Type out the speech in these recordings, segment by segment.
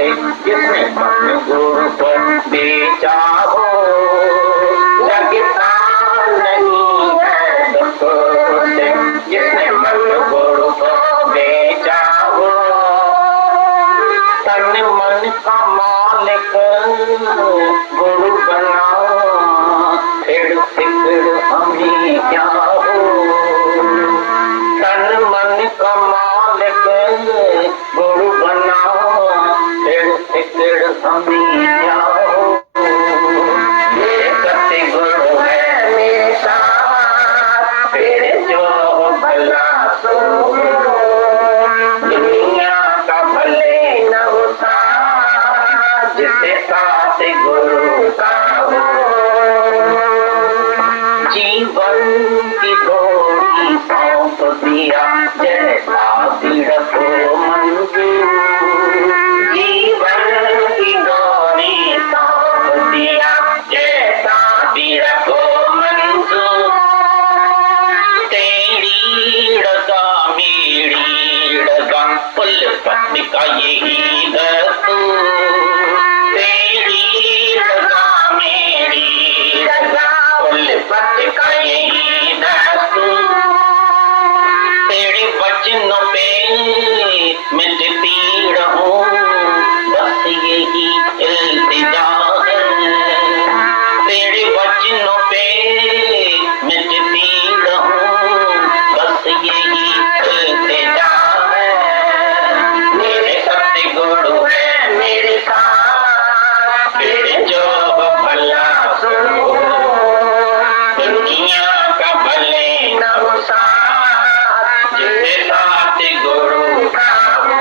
से जिसने मन गुरु को बेचा हो, लगता नहीं है दुखों से जिसने मन गुरु को बेचा हो। तन मन का मालिक गुरु बनाओ, फिर फिक्र हमें क्या हो। तन मन का मालिक गुरु बनाओ, फिर फिक्र हमें क्या हो। ये सत्य गुरु है मेरे साथ, फिर जो भला सो। दुनिया का भले न होता जिससे साथ गुरु का हो। जीवन की डोरी सौंप दिया जैसा पीड़क मंजूर। जीवन की डोरी सौंप दिया जैसा पीड़क मंजूर। तेरी डगा मेरी डगा पुल पत्नी का यही दस्तूर। तेरी डगा मेरी डगा पुल पत्नी का यही दस्तूर। तेरे वचनों पे मिटती रहूं, बस यही इल्तिजा है। तेरे वचनों पे मिटती रहूं, बस यही इल्तिजा है। मेरे सत्य गुरु है मेरे साथ, फिर जो भला सो। दुनिया का भले न हो साथ जिससे साथ गुरु का हो।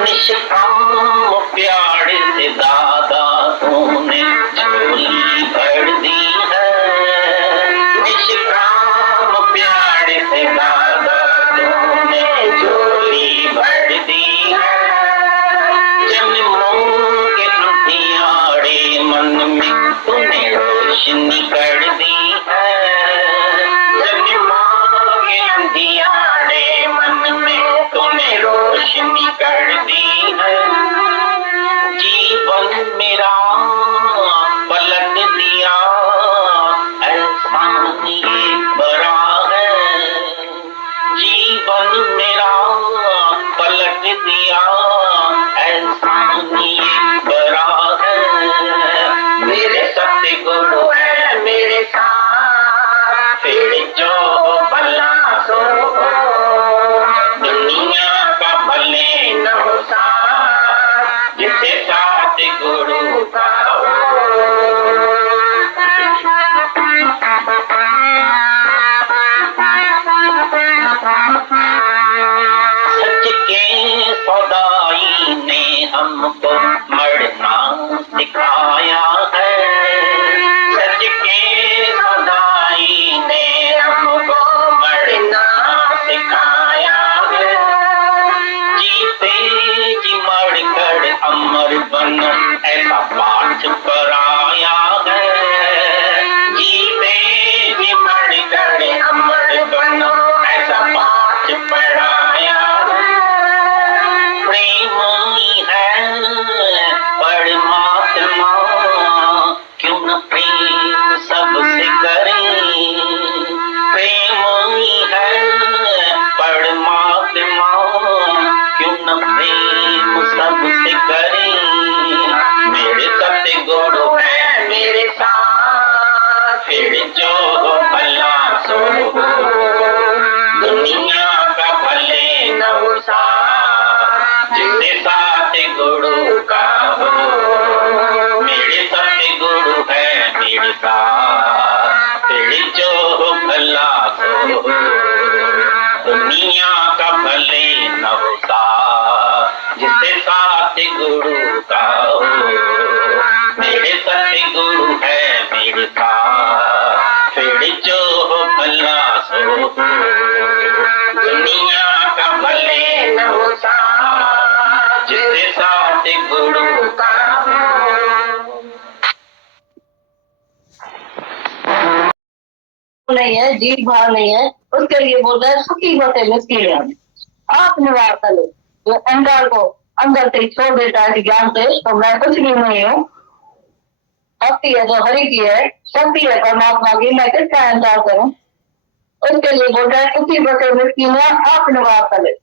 निष्काम प्यार से दादा तूने झोली भर दी है। निष्काम प्यार से दादा तूने झोली भर दी है। जन्मों के अंधियारे मन में तूने रोशनी कर दी है। जन्मों के अंधियारे मन में तूने रोशनी कर दी है। जीवन मेरा पलट दिया एहसान ये बड़ा है। जीवन मेरा पलट दिया एहसान ये बड़ा है। मेरे सत्य गुरु है मेरे साथ, फिर जो भला सो। दुनिया का भले न हो साथ जिससे साथ गुरु का हो। सच के सौदाई ने हमको मरना सिखाया है। सच के सौदाई ने हमको मरना सिखाया है। जीते जी मर कर अमर बन ऐसा पाठ कराया है। जीते जी मर कर अमर बन ऐसा पाठ पढ़ाया है। प्रेम ही है परमात्मा, क्यों न प्रेम सबसे करें। प्रेम ही है परमात्मा, क्यों न प्रेम सबसे करें। मेरे सत्य गुरु है मेरे साथ, फिर जो भला सो। दुनिया का भले न हो साथ जिससे साथ गुरु का हो। मेरे सत्य गुरु है मेरे साथ, फिर जो भला सो। दुनिया का भले न हो साथ जिससे साथ गुरु का हो। मेरे सत्य गुरु है मेरे साथ, फिर जो भला सो। दुनिया का भले न हो साथ नहीं है, जीत भार नहीं है, उसके लिए बोलता है सुखी बसे मिस्कीन। आप निवार करे जो अहंकार को अंदर से छोड़ देता है ज्ञान से, तो मैं कुछ भी नहीं हूँ। भक्ति है जो हरि की है, शक्ति है परमात्मा की, मैं किसका अहंकार करूं। उसके लिए बोलता है सुखी बसे मिस्कीन, आप निवार करे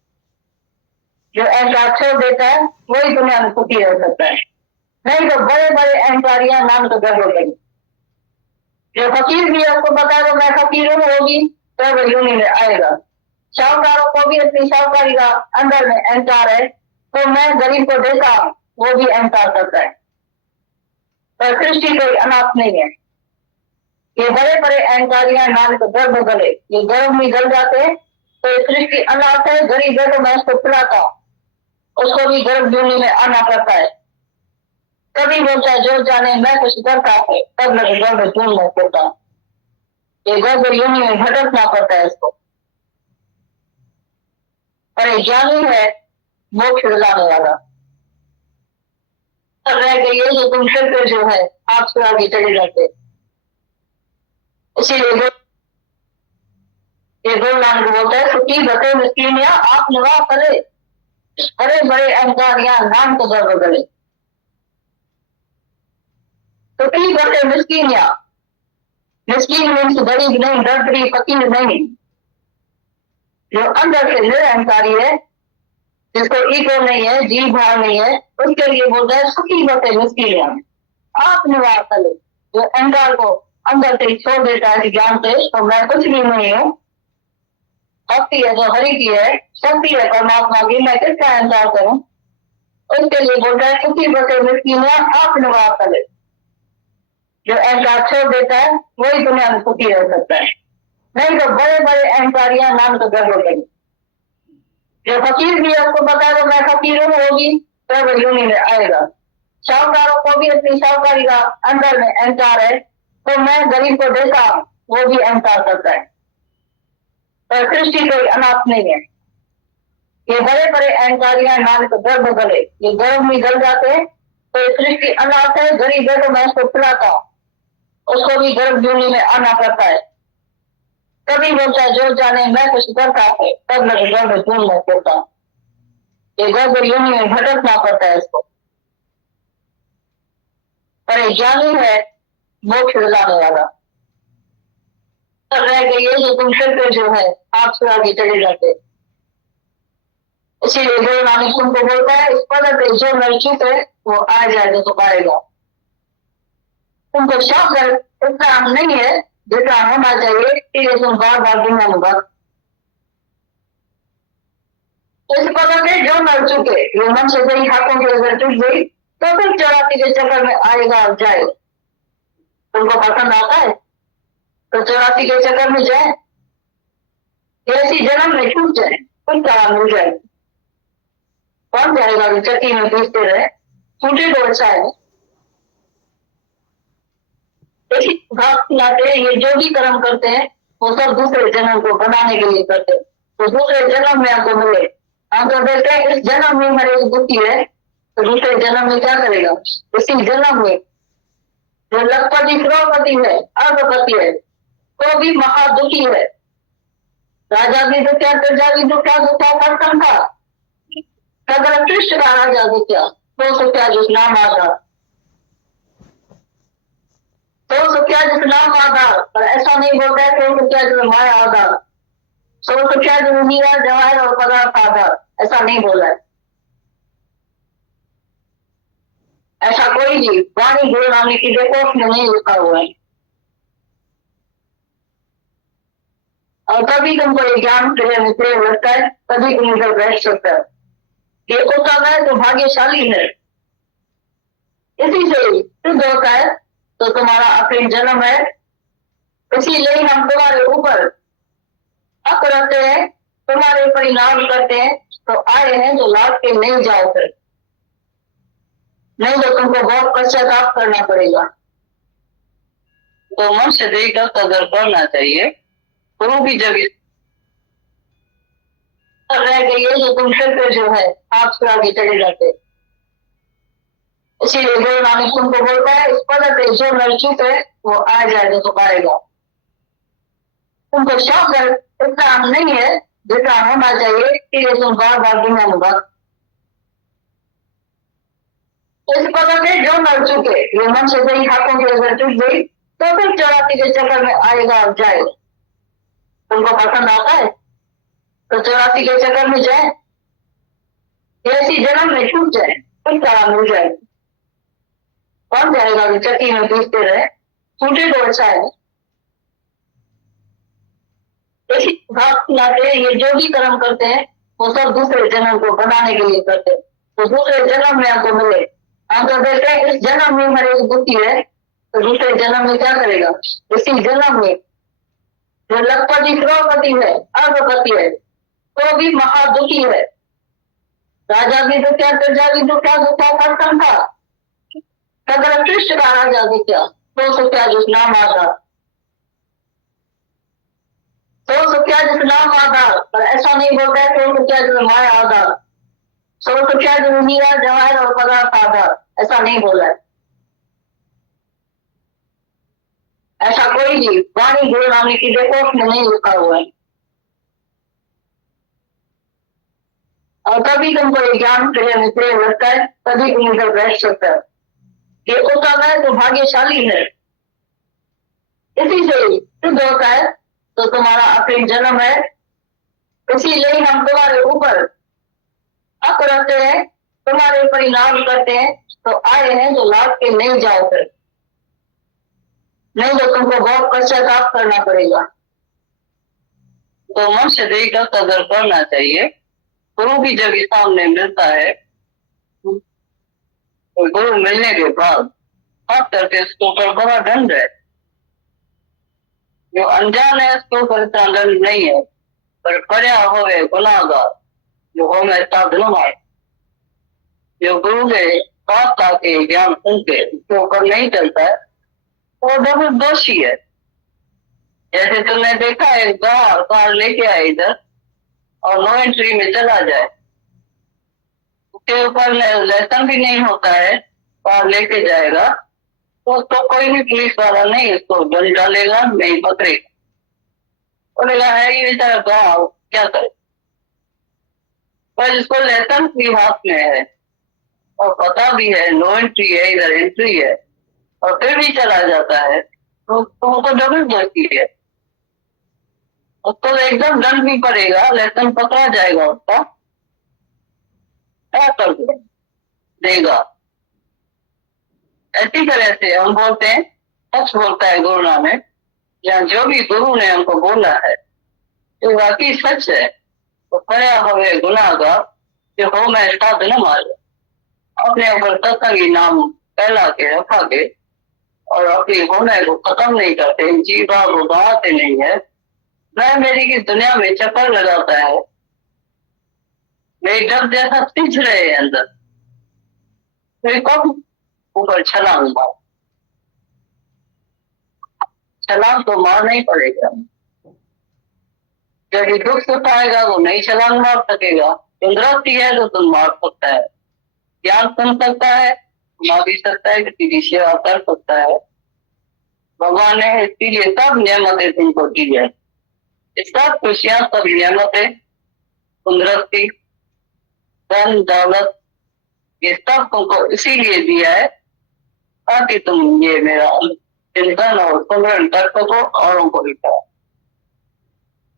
जो अहंकार छोड़ देता है वही दुनिया में सुखी रह सकता है। नहीं तो बड़े बड़े अहंकारियां नाम तो गर्व करें। जो फकीर भी आपको बता दो मैं फकीर हूँ, होगी तब यूनि में आएगा। शाहूकारों को भी अपनी शाहूकारी का अंदर में अहंकार है, तो मैं गरीब को देता हूं, वो भी अहंकार करता है। पर सृष्टि कोई अनाथ नहीं है। ये बड़े बड़े अहंकारियां नाम को गर्भ गले, ये गर्भ में गल जाते हैं, तो ये सृष्टि अनाथ है। गरीब है तो मैं उसको पिलाता हूँ, उसको भी गर्भ यूनि में आना पड़ता है। कभी बोलता जो जाने मैं कुछ करता है, तब मैं गर्भ ढूंढना पड़ता हूँ। ये गर्भ यूनि में भटकना पड़ता है इसको। और एक ज्ञानी है मोक्ष दिलाने वाला। रह गई है जो तुम सिर पे जो है आप से आगे चले जाते। इसीलिए ये गुरु नानक बोलता है सुखी बसे मिस्कीन, या आप निवाह करे बड़े बड़े अहंकार या नाम को गर्व गले। सुखी बसे मिस्कीन, या मिस्कीन मीन्स गरीब नहीं, दर्दी फकीर नहीं, जो अंदर से निरअहंकारी है, जिसको ईगो नहीं है, जी भाव नहीं है, उसके लिए बोलता है सुखी बसे मिस्कीन, आप निवार करे जो अहंकार को अंदर से छोड़ देता है ज्ञान से, तो मैं कुछ भी नहीं हूँ। भक्ति है जो हरि की है, शक्ति है परमात्मा की, मैं किसका अहंकार करूं। उसके लिए बोलता है सुखी बसे मिस्कीन, आप निवार करे जो अहंकार छोड़ देता है वही दुनिया में सुखी रह सकता है। नहीं तो बड़े बड़े अहंकारियां नाम तो गर्व करें। जो फकीर भी आपको बता दो मैं फकीर हूँ, होगी तब यूनि में आएगा। शाहूकारों को भी अपनी शाहूकारी का अंदर में अहंकार है, तो मैं गरीब को देता हूं, वो भी अहंकार करता है। पर सृष्टि कोई अनाथ नहीं है। ये बड़े बड़े अहंकारियां नाम को गर्भ गले, ये गर्भ में गल जाते हैं, तो ये सृष्टि अनाथ है। गरीब है तो मैं उसको पिलाता हूँ, उसको भी गर्भ यूनि में आना पड़ता है। कभी बोलता है जो जाने मैं कुछ करता है, तब मैं गर्भ ढूंढना पड़ता हूँ। ये गर्भ यूनि में भटकना पड़ता है इसको। और एक ज्ञानी है मोक्ष दिलाने वाला। रह गई है जो तुम सिर पे जो है आप से आगे चले जाते। इसीलिए गुरु नानक तुमको बोलता है इस पद पे जो नरचित है वो आ जाएगा तो पाएगा। तुमको शौक है इतना नहीं है जितना होना चाहिए, इसलिए तुम बार बार दुनिया में बात। इस पद पे जो नर चुके, ये मन से गई हाथों की अगर टूट गई तो तुम 84 के चक्कर में आएगा और जाएगा। तुमको पसंद आता है तो 84 के चक्कर में जाए, ऐसी जन्म में छूट जाए, कुछ तरह मिल जाए। कौन जाएगा कि चक्की में पीसते रहे, छूटे तो अच्छा है। इसी भाव लाते ये जो भी कर्म करते हैं वो सब दूसरे जन्म को बनाने के लिए करते हैं, तो दूसरे जन्म में आपको मिले। हम तो देखते हैं इस जन्म में मेरे दुखी है, तो दूसरे जन्म में क्या करेगा। इसी जन्म में जो लखपति करोड़पति है, अर्धपति है, तो भी महादुखी है। राजा भी दुखा, प्रजा भी दुखा, दुखा करता था। अगर कृष्ण का राजा दुखा तो क्या जिस नाम आधा, तो क्या जिस नाम आधा, पर ऐसा नहीं बोलता है तो क्या जो माया आधा, तो क्या जो मीरा जवाहर और पदार्थ आधा, ऐसा नहीं बोला है। ऐसा कोई भी वाणी गुरु नानक की देखो उसमें नहीं लिखा हुआ है। और कभी तुमको ये ज्ञान प्रेम लगता है, तभी तुम इधर बैठ सकता है। ये उत्तम है तो भाग्यशाली है, इसी से शुद्ध होता है तो तुम्हारा अपने जन्म है। इसीलिए हम तुम्हारे ऊपर हक रखते हैं, तुम्हारे ऊपर इनाम करते हैं, तो आए हैं तो लौट के नहीं जाओ फिर, नहीं तो तुमको बहुत पश्चाताप करना पड़ेगा। तो मन से देखकर कदर करना चाहिए। गुरु की जगह रह गई है जो तुम सिर पे जो है आप से आगे चले जाते। इसीलिए गुरु नानक तुमको बोलता है इस पद पे जो नरचित है वो आ जाएगा तो पाएगा। तुमको शौक है इतना नहीं है जितना होना चाहिए कि ये तुम बार बार दुनिया में बात इस पता नहीं जो मर चुके ये मन से गई हाथों की अगर टूट गई तो फिर 84 के चक्कर में आएगा और जाएगा। तुमको पसंद आता है तो 84 के चक्कर में जाए, ऐसी जन्म में छूट जाए फिर क्या मिल जाए। कौन जाएगा कि चक्की में पीसते रहे, छूटे तो अच्छा है। इसी बात नाते ये जो भी कर्म करते हैं वो सब दूसरे जन्म को बनाने के लिए करते हैं, तो दूसरे जन्म में आपको मिले। हम तो देखते हैं इस जन्म में मेरे दुखी है तो दूसरे जन्म में क्या करेगा। इसी जन्म में जो लखपति करोड़पति है अरबपति है तो भी महादुखी है। राजा भी दुखा, प्रजा भी दुखा, दुखा कर था सगर कृष्ण का राजा दुखा तो क्या जिस नाम आधा, तो क्या जिस नाम आधा, पर ऐसा नहीं बोलता है तो क्या जिस माया आधा, तो क्या जिस मीरा जवाहर और पदार्थ आधा, ऐसा नहीं बोला है। ऐसा कोई भी वाणी गुरु नामी की देखो उसमें नहीं लिखा हुआ है। और कभी तुमको ये ज्ञान प्रेम लगता है तभी तुम इधर बैठ सकता है। ये उत्तम है तो भाग्यशाली है, इसी से सिद्ध होता है तो तुम्हारा अग्रिम जन्म है। इसीलिए हम तुम्हारे ऊपर हक रखते हैं, तुम्हारे ऊपर इनाम करते हैं, तो आए हैं तो लाभ के नहीं जाओ फिर, नहीं तो तुमको बहुत पश्चाताप करना पड़ेगा। तो मनुष्य देह का कदर करना चाहिए। गुरु भी जब सामने मिलता है तो गुरु मिलने के बाद खास करके इसके ऊपर बड़ा दंड है। जो अनजान है उसके ऊपर इतना दंड नहीं है, पर पर्या होवे गुनाहगार जो हो मैं साधन है। जो गुरु के पास आके ज्ञान सुन के उसके ऊपर नहीं चलता है वो बहुत दोषी है। जैसे तुमने देखा है कार लेके आए इधर और नो एंट्री में चला जाए, उसके ऊपर लाइसेंस भी नहीं होता है, कार लेके जाएगा तो कोई भी पुलिस वाला नहीं उसको दंड डालेगा, नहीं पकड़ेगा, बोलेगा है ये बेचारा गाँव क्या करे। पर इसको लाइसेंस भी हाथ में है और पता भी है नो एंट्री है, इधर एंट्री है, और फिर भी चला जाता है तो तुमको डबल दोषी है। उसको एकदम दंड भी पड़ेगा, लाइसेंस पकड़ा जाएगा उसका, क्या कर देगा। ऐसी तरह से हम बोलते हैं सच बोलता है गुरु नानक, या जो भी गुरु ने हमको बोला है तो वाकई सच है। तो पर्या हुए गुनाहगार जो हो मैं साध न मार, अपने ऊपर सत्संगी नाम फैला के रखा के और अपनी होने को खत्म नहीं करते, जीवा को गंवाते नहीं है। मैं मेरी की दुनिया में चक्कर लगाता है, मेरी डर जैसा सिंच रहे हैं अंदर, फिर कब ऊपर छलांग मार, छलांग तो मारना ही पड़ेगा। जब दुख सुख आएगा वो नहीं छलांग मार सकेगा, तंदुरुस्ती है तो तुम मार सकता है, ज्ञान सुन सकता है, मार भी सकता है, किसी की सेवा कर सकता है। भगवान ने इसके लिए सब नियमतें तुमको दी है, सब खुशियां सब नियमतें, तंदुरुस्ती, धन दौलत, ये सब तुमको इसीलिए दिया है ताकि तुम ये मेरा चिंतन और सुमरन कर सको और उनको लिखा।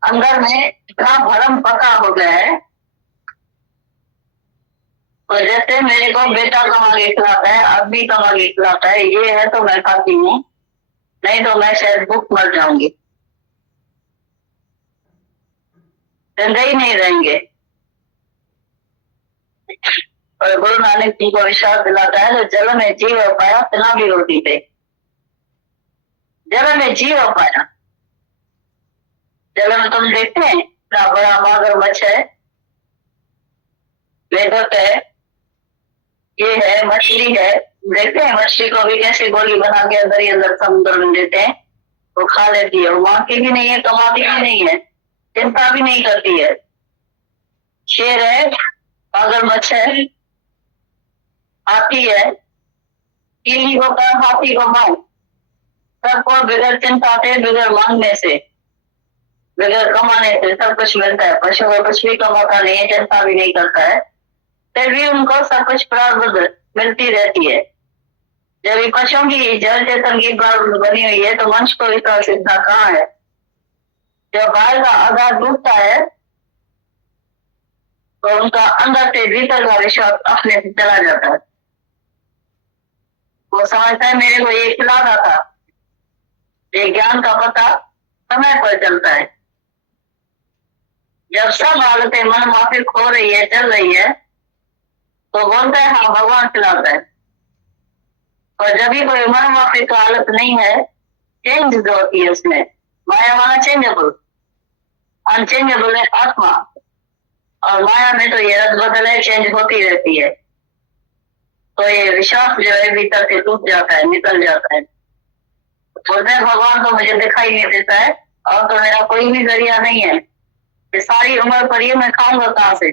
अंदर में इतना भरम पका हो गया है, और जैसे मेरे को बेटा कमा के खिलाता है, अब भी कमा के खिलाता है, ये है तो मैं खाती हूँ, नहीं तो मैं शायद भूख मर जाऊंगी, जिंदा ही नहीं रहेंगे। और गुरु नानक जी को विश्वास दिलाता है तो जल में जीव हो पाया तिना भी रोटी पे, जल में जीव हो पाया। जल में तुम देखते हैं इतना बड़ा मगरमच्छ है, वेदक है, ये है मछली है, देखते हैं मछली को भी कैसे गोली बना के अंदर ही अंदर समुद्र में देते हैं, वो खा लेती है, वो मारती भी नहीं है, कमाती भी नहीं है, चिंता भी नहीं करती है। शेर है, मगरमच्छ है, हाथी है, कीली को काम हाथी को मांग, सबको बिगड़ चिंता से बिगड़ मांगने से बगैर कमाने से सब कुछ मिलता है। पशु को कुछ भी कमाता नहीं है, चिंता भी नहीं करता है, फिर भी उनको सब कुछ प्रारब्ध मिलती रहती है। जब ये पशुओं की जल चेतन की प्रारब्ध बनी हुई है, तो मनुष्य को इसका सिद्धा कहाँ है? जब बाहर का आधार डूबता है तो उनका अंदर से भीतर का विश्वास अपने से चला जाता है। वो समझता है मेरे को ये खिला रहा था। ये ज्ञान का पता समय पर चलता है। जब सब हालतें मन माफिक हो रही है, चल रही है, तो बोलता है हाँ भगवान खिलाता है। और जब भी कोई मन माफिक का हालत नहीं है, चेंज जो होती है उसमें, माया माना चेंजेबल, अनचेंजेबल है आत्मा, और माया में तो ये रद्द बदल है, चेंज होती रहती है। तो ये विश्वास जो है भीतर से टूट जाता है, निकल जाता है। बोलते हैं भगवान तो मुझे दिखाई नहीं देता है, और तो मेरा कोई भी जरिया नहीं है, ये सारी उम्र पर ये मैं खाऊंगा कहाँ से?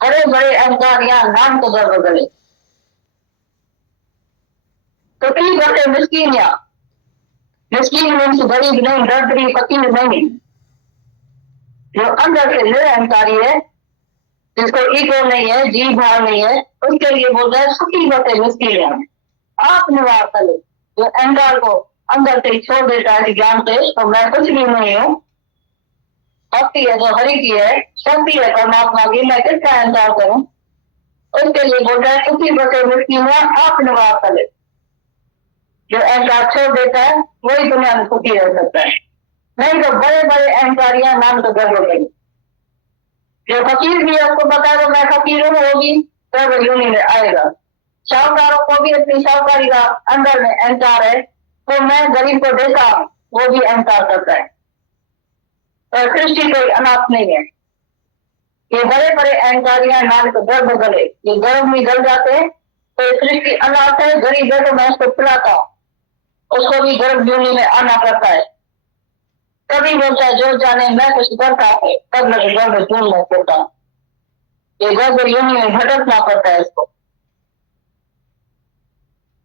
बड़े बड़े अहंकार यहाँ नाम को दर बदले, तो कई बड़े मिस्कीन या मिस्कीन मीन्स गरीब नहीं, दर्दी फकीर नहीं, जो अंदर से निरअहंकारी है, जिसको ईगो नहीं है, जी भाव नहीं है, उसके लिए बोल रहे सुखी बसे मिस्कीन। आप निवार करे जो अहंकार को अंदर से छोड़ देता है ज्ञान से, तो मैं कुछ भी नहीं हूँ, भक्ति है जो हरि की है, शक्ति है परमात्मा की, मैं किसका अहंकार करूं? उसके लिए बोल रहा है सुखी बसे मिस्कीन, आप निवार करे। जो अहंकार छोड़ देता है वही दुनिया में सुखी रह सकता है, नहीं तो बड़े बड़े अहंकारियां नाम तो गर्व करें। जो फकीर भी है उसको पता है मैं फकीर हूँ, वो भी गर्व यूनि में आएगा। शाहूकारों को भी अपनी शाहूकारी का अंदर में अहंकार है, तो मैं गरीब को देता हूँ, वो भी अहंकार करता है। और सृष्टि कोई अनाथ नहीं है। ये बड़े बड़े अहंकारियां नाम को गर्व गले, ये गर्व में गल जाते हैं, तो सृष्टि अनाथ है, गरीब है तो मैं उसको खिलाता हूँ, उसको भी गर्भ यूनि में आना पड़ता है। कभी बोलता है जो जाने मैं कुछ करता है, तब मैं गर्भ यूनि में पड़ता हूँ, ये गर्भ यूनि में भटकना पड़ता है इसको।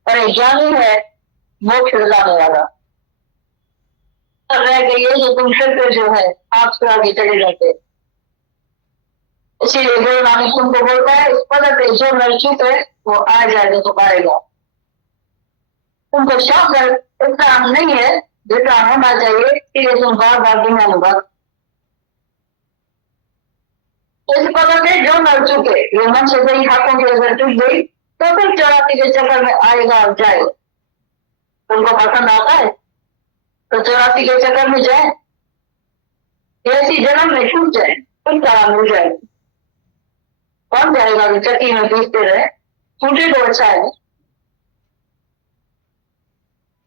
पर ज्ञानी है मोक्ष दिलाने वाला। रह गई है जो तुम फिर जो है आप से आगे चले जाते, इसीलिए गुरु नानक तुमको बोलता है इस पद पे जो नर चुप है वो आ जाएगा तो पाएगा। तुमको शौक इतना नहीं है जितना होना चाहिए, इसलिए तुम बार बार दुनिया में भक्त। इस पद पे जो नर चुके, ये मन से गई हाथों की अगर चुक गई तो फिर 84 के चक्कर में आएगा और जाएगा। तुमको पसंद आता है तो 84 के चक्कर में जाए, ऐसी जन्म में छूट जाए, कुछ काम मिल जाए, कौन जाएगा कि चक्की में पीसते रहे, छूटे तो अच्छा है।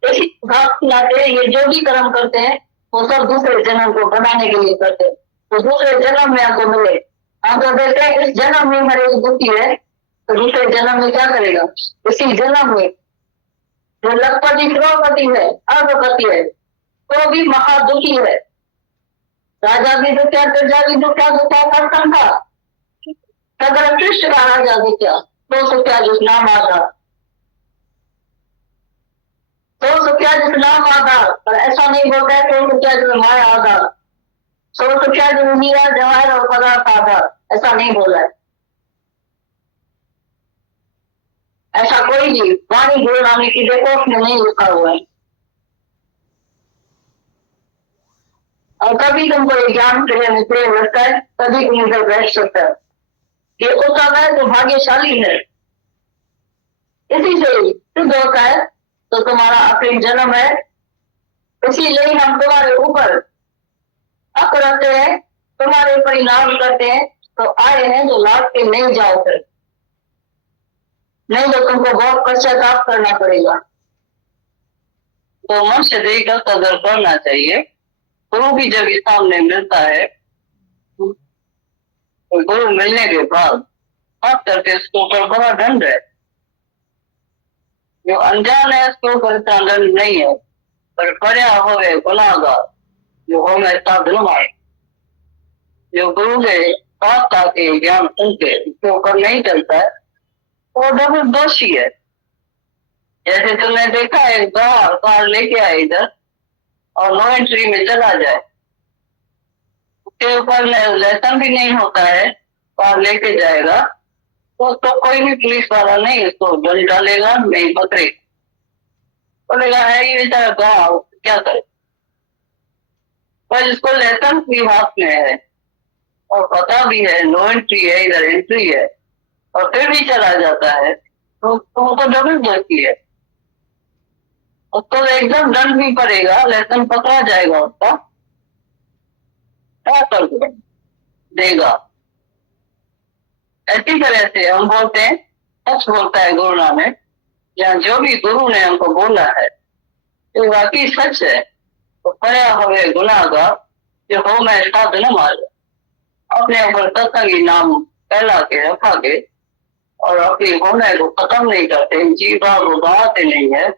इसी नाते ये जो भी कर्म करते हैं वो सब दूसरे जन्म को बनाने के लिए करते हैं, तो दूसरे जन्म में आपको मिले। हम तो देखते हैं इस जन्म में मेरे दुखी है, तो दूसरे जन्म में क्या करेगा? इसी जन्म में जो लखपति करोड़पति है, अरबपति है, तो भी महादुखी है। राजा भी दुखा, प्रजा भी दुखा, दुखा कर था, अगर कृष्ण का राजा दुखा तो क्या जिस नाम आता, तो क्या जिस नाम आता, पर ऐसा नहीं बोलता है तो क्या जिस माया आता, तो क्या जिस मीरा जवाहर और पदार्थ आता, ऐसा नहीं बोला है। ऐसा कोई भी वाणी गुरु नानक की देखो उसमें नहीं लिखा हुआ है। और कभी तुमको ये ज्ञान प्रेम लगता है, तभी तुम इधर बैठ सकता है। ये उत्तम है तो भाग्यशाली है, इसी से शुद्ध होता है तो तुम्हारा अप्रेम जन्म है। इसीलिए हम तुम्हारे ऊपर हक रखते हैं, तुम्हारे ऊपर इनाम करते हैं, तो आए हैं तो लाभ के नहीं जाओ फिर, नहीं तो तुमको बहुत पश्चाताप करना पड़ेगा। तो मनुष्य देह का कदर करना चाहिए। गुरु भी जब सामने मिलता है, तो गुरु मिलने के बाद खास करके इसके ऊपर बड़ा दंड है। जो अनजान है इसके ऊपर इतना दंड नहीं है, पर पढ़ा हुए गुनाहगार जो हो में साधन है, जो गुरु के पास आके ज्ञान सुन के इसके ऊपर नहीं चलता है, वो डबल दोषी है। जैसे तुमने देखा एक बार कार लेके आए इधर और नो एंट्री में चला जाए, उसके ऊपर लाइसेंस भी नहीं होता है, कार लेके जाएगा तो कोई भी पुलिस वाला नहीं उसको दंड डालेगा, नहीं पकड़ेगा, बोलेगा है ये बेचारा गाँव क्या करे। पर जिसको लाइसेंस भी हाथ में है और पता भी है नो एंट्री है इधर एंट्री है और फिर भी चला जाता है तो वो डबल दोषी है। उसको एकदम दंड भी पड़ेगा, लाइसेंस पकड़ा जाएगा उसका, क्या कर देगा। ऐसी तरह से हम बोलते हैं, सच बोलता है गुरु नानक, या जो भी गुरु ने हमको बोला है तो वाकई सच है। तो पया हुए गुनाहगार जो हो मैं साध न मार, अपने ऊपर सत्संगी नाम फैला के रखा के और अपनी होने को खत्म नहीं करते, जीवा को गंवाते नहीं है,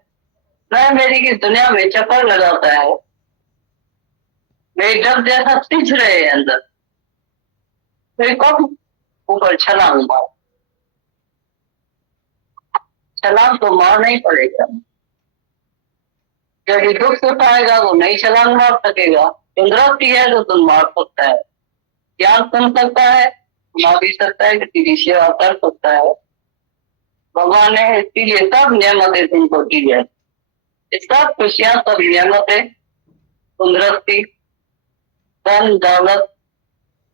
मैं मेरी की दुनिया में चक्कर लगाता है, मेरे डर जैसा सिंच रहे हैं अंदर, फिर कब ऊपर छलांग मार, छलांग तो मारना ही पड़ेगा। जब दुख सुख आएगा वो नहीं छलांग मार सकेगा, तंदुरुस्ती है तो तुम मार सकता है, ज्ञान सुन सकता है, सुना भी सकता है, किसी की सेवा कर सकता है। भगवान ने इसके लिए सब नियमतें तुमको दी है, सब खुशियां सब नियमतें, तंदुरुस्ती, धन दौलत,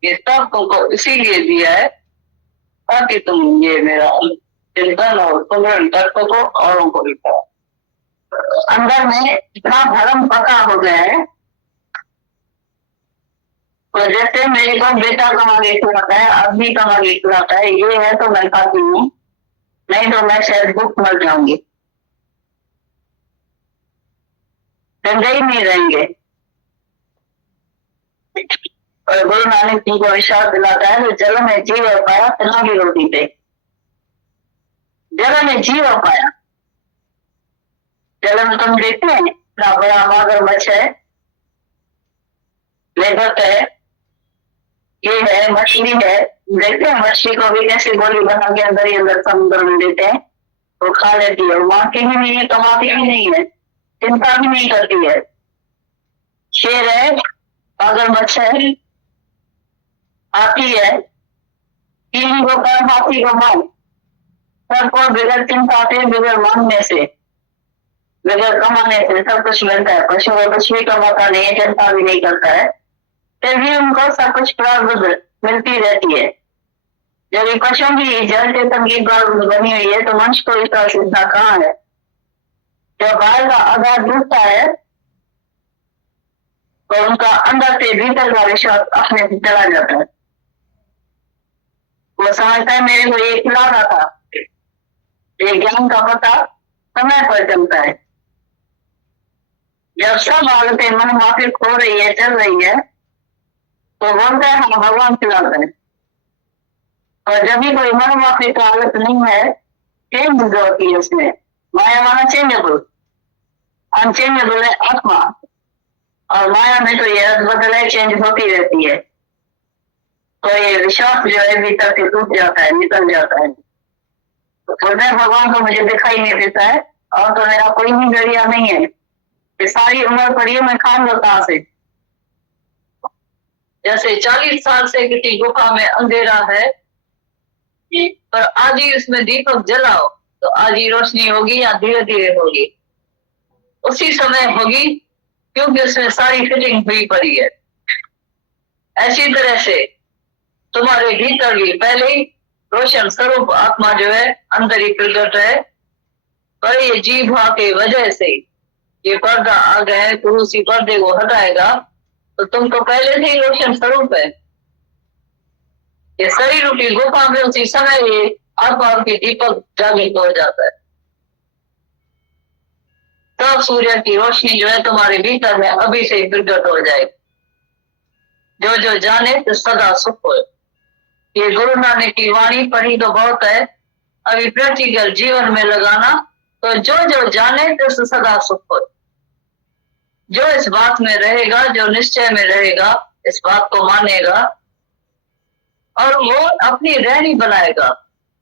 ये सब तुमको इसीलिए दिया है ताकि तुम ये मेरा चिंतन और सुमरन कर सको, औरों को भी करो। अंदर में इतना धर्म पका हो गया है, तो जैसे मेरे को बेटा कमा के खिलाता है, आदमी कमा के खिलाता है, ये है तो मैं खाती हूँ, नहीं तो मैं शायद भूख मर जाऊंगी, जिंदा ही नहीं रहेंगे। और गुरु नानक जी को विश्वास दिलाता है तो जल में जीव पाया तिलों की रोटी पे, जल में जीव पाया। जल में तुम देखते हैं इतना बड़ा मगरमच्छ है, लेखक है, ये है मछली है, देखते हैं मछली को भी कैसे गोली बना के अंदर ही अंदर समुद्र में देते हैं, वो खा लेती है, मारती भी नहीं है, कमाती भी नहीं है, चिंता भी नहीं करती है। शेर है, मगरमच्छ है, हाथी है, तीन को कर हाथी को मान, सबको बगैर चिंता से, बगैर मांगने से, बगैर कमाने से सब कुछ मिलता है। पशु को कुछ भी कमाता नहीं है, चिंता भी नहीं करता है, फिर भी उनको सब कुछ प्राप्त मिलती रहती है। जब पशुओं की जल चेतन की बनी हुई है तो मनुष्य को इसका सुविधा कहाँ है। जब बाहर का आघात टूटता है तो उनका अंदर से भीतर का विश्वास अपने से चला जाता है, वो समझता है मेरे को ये खिला रहा था, ये ज्ञान का पता समय पर चलता है। जब सब हालतें मन माफिक हो रही है, चल रही है, तो बोलता है हम भगवान खिलाते हैं। और जब भी कोई मन माफिक का हालत नहीं है, चेंज जो होती है उसमें, माया माना चेंजेबल, अनचेंजेबल है आत्मा, और माया में तो ये बदल है, चेंज होती रहती है। तो ये विश्वास जो है भीतर से टूट जाता है, निकल जाता है, तो हृदय भगवान को मुझे दिखाई नहीं देता है और तो मेरा कोई भी जरिया नहीं है, ये सारी उम्र पड़ी है, मैं खाऊंगा कहाँ से। जैसे 40 साल से किसी गुफा में अंधेरा है, पर आज ही उसमें दीपक जलाओ तो आज ही रोशनी होगी या धीरे धीरे होगी, उसी समय होगी, क्योंकि उसमें सारी फिटिंग हुई पड़ी है। ऐसी तरह से तुम्हारे भीतर भी पहले ही रोशन स्वरूप आत्मा जो है अंदर ही प्रकट है, पर ये जीव के वजह से ये पर्दा आ गया है, तो उसी पर्दे को हटाएगा तो तुम तो पहले से ही रोशन स्वरूप है। ये शरीर रूपी गुफा में उसी समय ये आत्मा की दीपक जागृत हो जाता है, तब सूर्य की रोशनी जो है तुम्हारे भीतर में अभी से प्रकट हो जाएगी। जो जो जाने तो सदा सुख हो। ये गुरु नानक की वाणी पढ़ी तो बहुत है, अभी प्रैक्टिकल जीवन में लगाना, तो जो जो जाने तो सदा सुख हो। जो इस बात में रहेगा, जो निश्चय में रहेगा, इस बात को मानेगा और वो अपनी रहनी बनाएगा,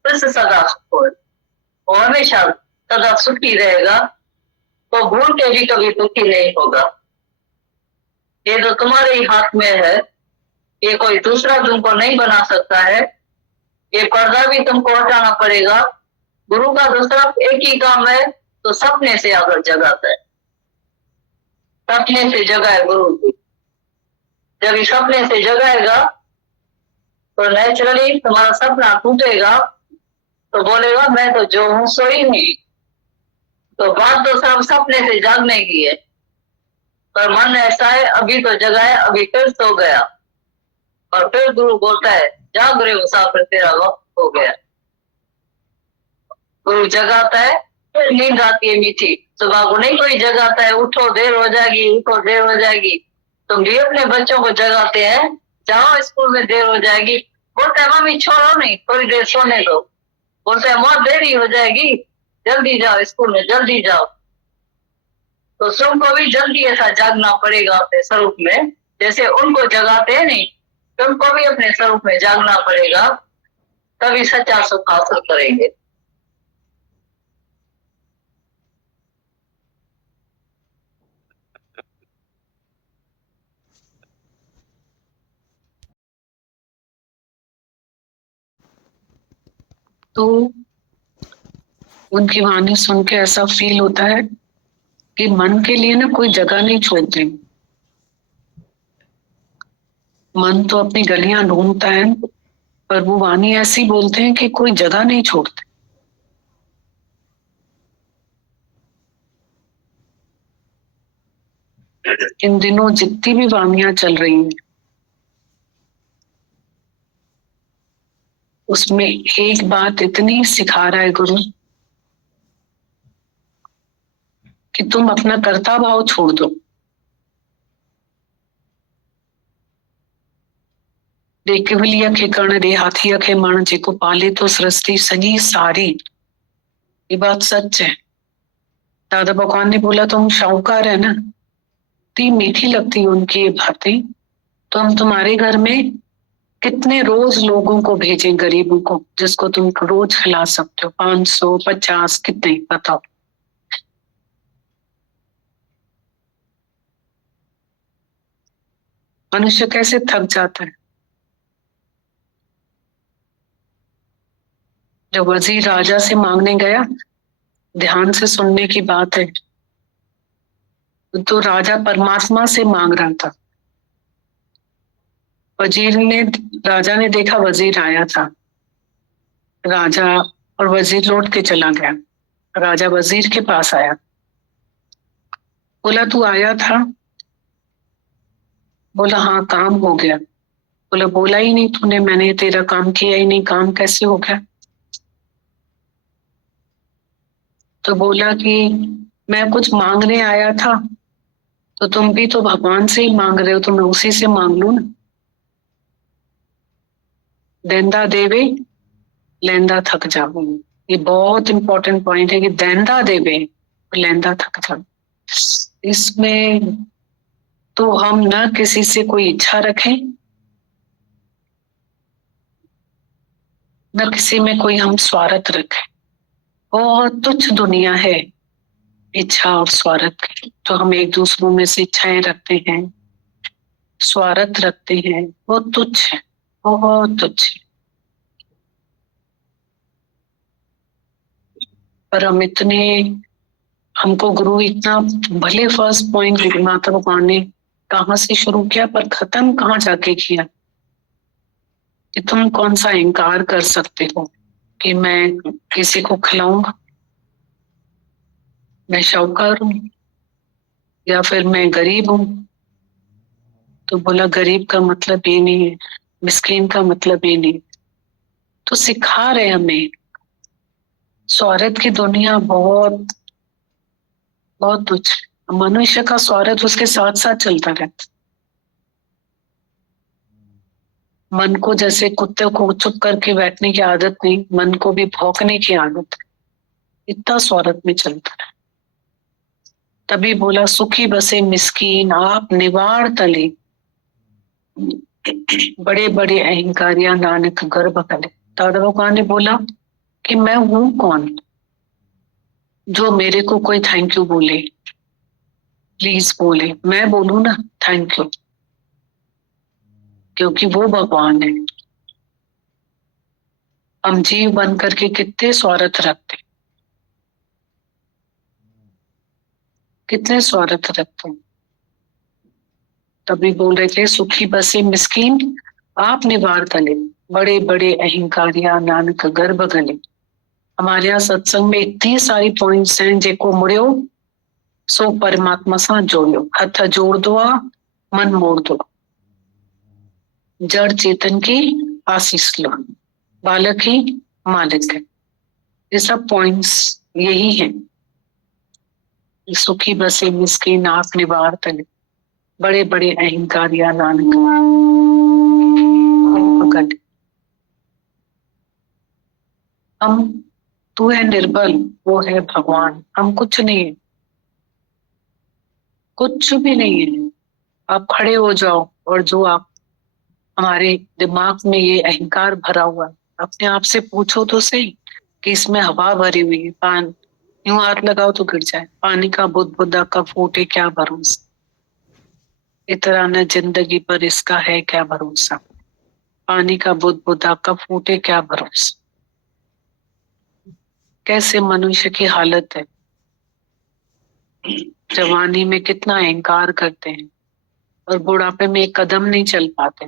तो सदा सुख हो। वो हमेशा सदा सुखी रहेगा, तो भूल के भी कभी दुखी नहीं होगा। ये तो तुम्हारे ही हाथ में है, ये कोई दूसरा तुमको नहीं बना सकता है। ये पर्दा भी तुमको हटाना पड़ेगा। गुरु का तो सिर्फ एक ही काम है, तो सपने से अगर जगाता है, सपने से जगाए गुरु जी। जब ये सपने से जगाएगा तो नेचुरली तुम्हारा सपना टूटेगा, तो बोलेगा मैं तो जो हूं सो ही नहीं। तो बात तो सब सपने से जागने की है, पर मन ऐसा है अभी तो जगा है, अभी फिर सो गया। और फिर गुरु बोलता है जाग रे मुसाफिर तेरा वक्त हो गया। गुरु जगाता है, फिर नींद आती है मीठी। सुबह को नहीं कोई जगाता है उठो देर हो जाएगी, उठो देर हो जाएगी। तुम भी अपने बच्चों को जगाते हैं जाओ स्कूल में देर हो जाएगी, बोलते हैं मम्मी छोड़ो नहीं थोड़ी देर सोने दो, बोलते हैं बहुत देरी हो जाएगी जल्दी जाओ स्कूल में जल्दी जाओ। तो तुमको भी जल्दी ऐसा जागना पड़ेगा अपने स्वरूप में, जैसे उनको जगाते हैं नहीं, तुमको भी अपने स्वरूप में जागना पड़ेगा, तभी सच्चा सुख हासिल करेंगे। तो उनकी वाणी सुन के ऐसा फील होता है कि मन के लिए ना कोई जगह नहीं छोड़ते। मन तो अपनी गलियां ढूंढता है, पर वो वाणी ऐसी बोलते हैं कि कोई जगह नहीं छोड़ते। इन दिनों जितनी भी वाणियां चल रही हैं, उसमें एक बात इतनी सिखा रहा है गुरु कि तुम अपना कर्ता भाव छोड़ दो। रे केवली अखे कर्ण रे हाथी अखे मण, जेको पाले तो सृष्टि सजी सारी। ये बात सच है। दादा भगवान ने बोला तुम शाहूकार है ना, इतनी मीठी लगती है उनकी ये बातें, तो हम तुम्हारे घर में कितने रोज लोगों को भेजें, गरीबों को, जिसको तुम रोज खिला सकते हो, 500 50 कितने बताओ। मनुष्य कैसे थक जाता है। जब वजीर राजा से मांगने गया, ध्यान से सुनने की बात है, तो राजा परमात्मा से मांग रहा था। राजा ने देखा वजीर आया था, राजा और वजीर लौट के चला गया। राजा वजीर के पास आया, बोला तू आया था? बोला हाँ काम हो गया। बोला बोला ही नहीं तूने, मैंने तेरा काम किया ही नहीं, काम कैसे हो गया? तो बोला कि मैं कुछ मांगने आया था, तो तुम भी तो भगवान से ही मांग रहे हो, तो मैं उसी से मांग लूं ना। देंदा देवे लेंदा थक जाओ। ये बहुत इंपॉर्टेंट पॉइंट है कि देंदा देवे लेंदा थक जाओ। इसमें तो हम न किसी से कोई इच्छा रखें, न किसी में कोई हम स्वार्थ रखें। बहुत तुच्छ दुनिया है इच्छा और स्वार्थ की। तो हम एक दूसरों में से इच्छाएं रखते हैं, स्वार्थ रखते हैं, वो तुच्छ है, बहुत तुच्छ है। पर हम इतने, हमको गुरु इतना, भले फर्स्ट पॉइंट माता भगवान ने कहाँ से शुरू किया, पर खत्म कहाँ जाके किया कि तुम कौन सा इनकार कर सकते हो कि मैं किसी को खिलाऊंगा, मैं शाहूकार हूं या फिर मैं गरीब हूं। तो बोला गरीब का मतलब ये नहीं है, मिस्कीन का मतलब ये नहीं। तो सिखा रहे हमें स्वार्थ की दुनिया बहुत बहुत तुच्छ। मनुष्य का स्वार्थ उसके साथ साथ चलता रहता। मन को जैसे कुत्ते को चुप करके बैठने की आदत नहीं, मन को भी भौंकने की आदत है, इतना स्वार्थ में चलता है। तभी बोला सुखी बसे मिस्कीन आप निवाड़ तले, बड़े बड़े अहंकारिया नानक गर्भ तले। दादा भगवान ने बोला कि मैं हूं कौन, जो मेरे को कोई थैंक यू बोले, प्लीज बोले, मैं बोलूं ना थैंक यू, क्योंकि वो भगवान है। हम जीव बन करके कितने स्वार्थ रखते, कितने स्वार्थ रखते हैं। तभी बोल रहे थे सुखी बसे मिस्कीन आप निवार तले, बड़े बड़े अहंकारिया नानक गर्भ गले। हमारे यहाँ सत्संग में इतनी सारी पॉइंट्स हैं, जेको मुड़ियो सो परमात्मा सा जोड़ियो, हथ जोड़ दो मन मोड़ दो, जड़ चेतन की आशीष लो, बालक ही मालिक है। ये सब पॉइंट्स यही हैं। सुखी बसे मिस्कीन आप निवार तले, बड़े बड़े अहंकारिया नानक गले। हम, तू है निर्बल, वो है भगवान, हम कुछ नहीं है, कुछ भी नहीं है। आप खड़े हो जाओ, और जो आप हमारे दिमाग में ये अहंकार भरा हुआ है, अपने आप से पूछो तो सही कि इसमें हवा भरी हुई है, पान यूं हाथ लगाओ तो गिर जाए, पानी का बुदबुदा कब फूटे क्या भरोसा, इतना न जिंदगी पर इसका है क्या भरोसा, पानी का बुदबुदा कब फूटे क्या भरोसा। कैसे मनुष्य की हालत है, जवानी में कितना अहंकार करते हैं और बुढ़ापे में एक कदम नहीं चल पाते।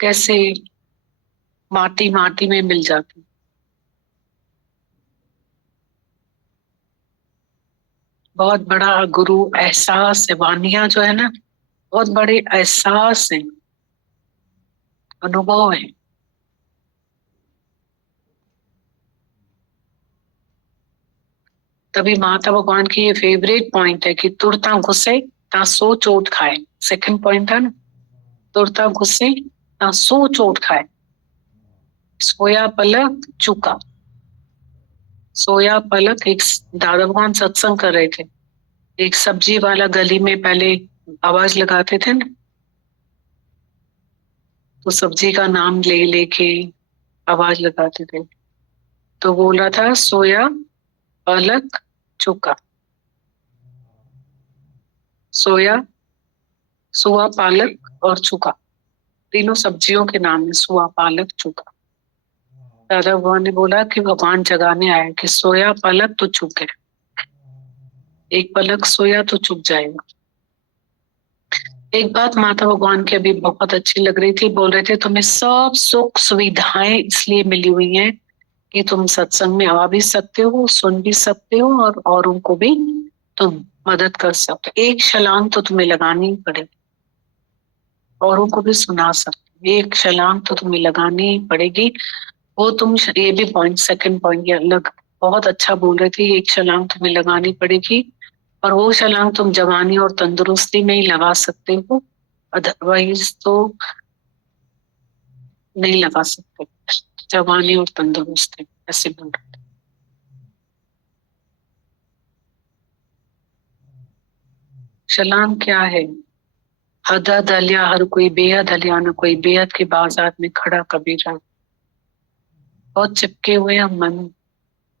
कैसे माटी माटी में मिल जाती। बहुत बड़ा गुरु एहसास है, वानिया जो है ना, बहुत बड़े एहसास है, अनुभव है। तभी माता भगवान की ये फेवरेट पॉइंट है कि तुरता घुसे ता सो चोट खाए। सेकंड पॉइंट है ना, तुरता घुसे ता सो चोट खाए, सोया पलक चुका। सोया पलक, एक दादा भगवान सत्संग कर रहे थे, एक सब्जी वाला गली में पहले आवाज लगाते थे ना, तो सब्जी का नाम ले लेके आवाज लगाते थे, तो बोला था सोया पालक चुका। सोया, सुआ, पालक और चुका, तीनों सब्जियों के नाम है, सुआ पालक चुका। दादा भगवान ने बोला कि भगवान जगाने आए कि सोया पालक तो चुके, एक पलक सोया तो चुक जाएगा। एक बात माता भगवान की अभी बहुत अच्छी लग रही थी, बोल रहे थे तुम्हें सब सुख सुविधाएं इसलिए मिली हुई हैं कि तुम सत्संग में आ भी सकते हो, सुन भी सकते हो, और औरों को भी तुम मदद कर सकते हो। एक छलांग तो तुम्हें लगानी ही पड़ेगी, औरों को भी सुना सकते हो, एक छलांग तो तुम्हें लगानी ही पड़ेगी। वो तुम, ये भी पॉइंट, सेकंड पॉइंट ये अलग बहुत अच्छा बोल रहे थे, एक छलांग तुम्हें लगानी पड़ेगी, और वो छलांग तुम जवानी और तंदुरुस्ती में ही लगा सकते हो, अदरवाइज तो नहीं लगा सकते। जवानी और तंदुरुस्ती ऐसे बोल रहे थे। छलांग क्या है? हदा दलिया हर कोई बेहद हलिया, न कोई बेहद के बाजार में खड़ा कबीरा। बहुत चिपके हुए हम मन,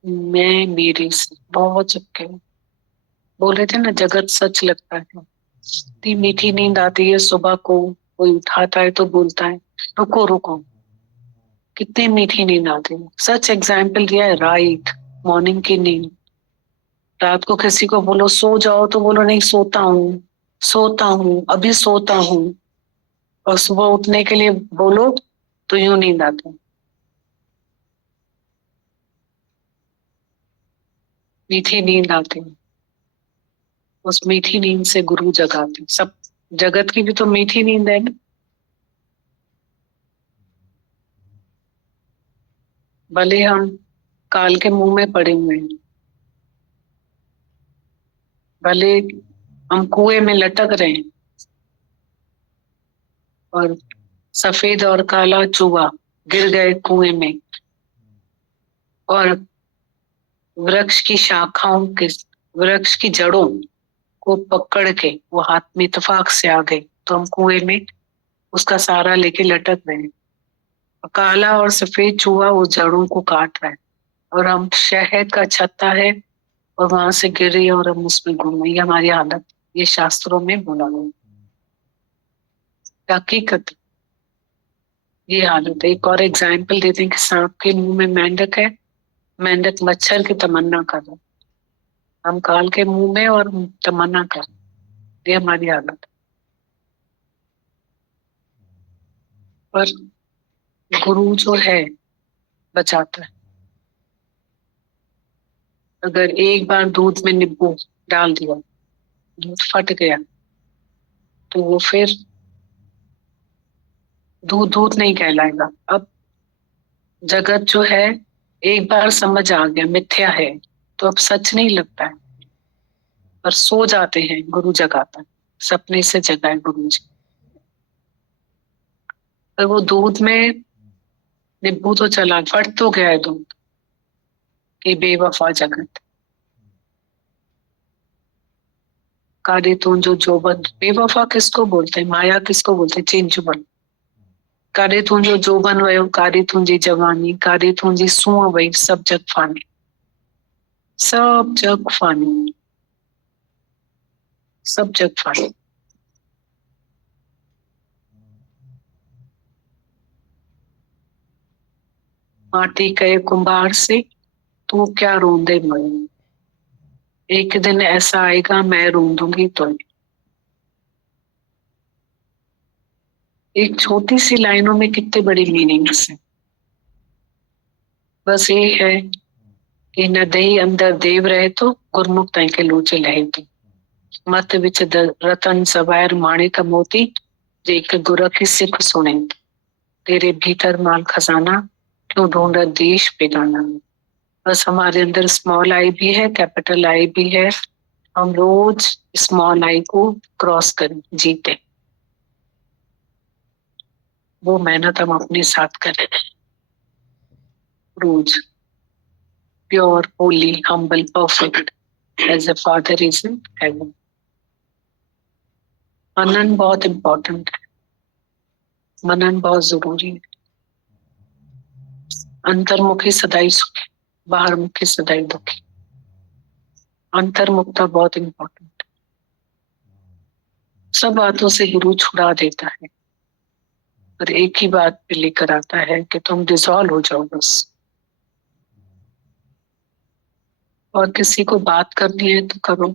मैं मेरी से बहुत चिपके हुए। बोल रहे थे ना, जगत सच लगता है। इतनी मीठी नींद आती है सुबह को, कोई उठाता है तो बोलता है रुको रुको, कितनी मीठी नींद आती है। सच एग्जाम्पल दिया है, राइट, मॉर्निंग की नींद। रात को किसी को बोलो सो जाओ तो बोलो नहीं, सोता हूँ, सोता हूँ, अभी सोता हूँ, और सुबह उठने के लिए बोलो तो यूं नींद आती है। मीठी नींद आती है, उस मीठी नींद से गुरु जगाते। सब जगत की भी तो मीठी नींद है ना। भले हम काल के मुंह में पड़े हुए हैं, भले हम कुएं में लटक रहे हैं, और सफेद और काला चूहा गिर गए कुएं में, और वृक्ष की शाखाओं के, वृक्ष की जड़ों को पकड़ के वो हाथ में इत्तेफाक से आ गए, तो हम कुएं में उसका सहारा लेके लटक रहे हैं। काला और सफेद चूहा वो जड़ों को काट रहा है और हम शहद का छत्ता है और वहां से गिरे और हम उसमें घूमे। ये हमारी हालत, ये शास्त्रों में बोला गया हकीकत, ये हालत है। एक और एग्जाम्पल देते हैं कि सांप के मुंह में मेंढक है, मेंढक मच्छर की तमन्ना कर रहा है, हम काल के मुंह में और तमन्ना कर, ये हमारी हालत। पर गुरु जो है बचाता है। अगर एक बार दूध में नींबू डाल दिया, दूध फट गया, तो वो फिर दूध दूध नहीं कहलाएगा। अब जगत जो है एक बार समझ आ गया मिथ्या है, तो अब सच नहीं लगता है, पर सो जाते हैं, गुरु जगाता है, सपने से जगाए गुरु जी। पर वो दूध में नींबू तो चला, फट तो गया है दूध, कि बेवफा जगत। कारे तू जो जोबन, बेवफा किसको बोलते हैं, माया किसको बोलते हैं, चेंजुबन। कारे तू जो जोबन वयो, कारे तुझी जवानी, कारे तुझी सूह वही, सब जग फानी, सब जग फानी, सब जग फानी। माटी कहे कुंभार से, तू क्या रोंदे मरे, एक दिन ऐसा आएगा मैं रोंदूंगी तो। एक छोटी सी लाइनों में कितने बड़ी मीनिंग्स है। बस ये है कि न दही अंदर देव रहे तो गुरमुख तय के लोचे लहे तो, मत विच रतन सवायर माणे का मोती, जेक गुर की सिख सुने, तेरे भीतर माल खजाना, क्यों ढूंढ देश बेगाना। बस हमारे अंदर स्मॉल आई भी है, कैपिटल आई भी है, हम रोज स्मॉल आई को क्रॉस करें, जीते, वो मेहनत हम अपने साथ करें रोज। Pure, holy, humble, perfect as a father is in heaven. मनन बहुत इम्पोर्टेंट है, मनन बहुत जरूरी है। अंतर्मुखी सदाई सुखी, बाहर मुखी सदाई दुखी। अंतर्मुखता बहुत इम्पोर्टेंट है। सब बातों से गुरु छुड़ा देता है, पर एक ही बात पे लेकर आता है कि तुम डिसॉल्व हो जाओ बस। और किसी को बात करनी है तो करो।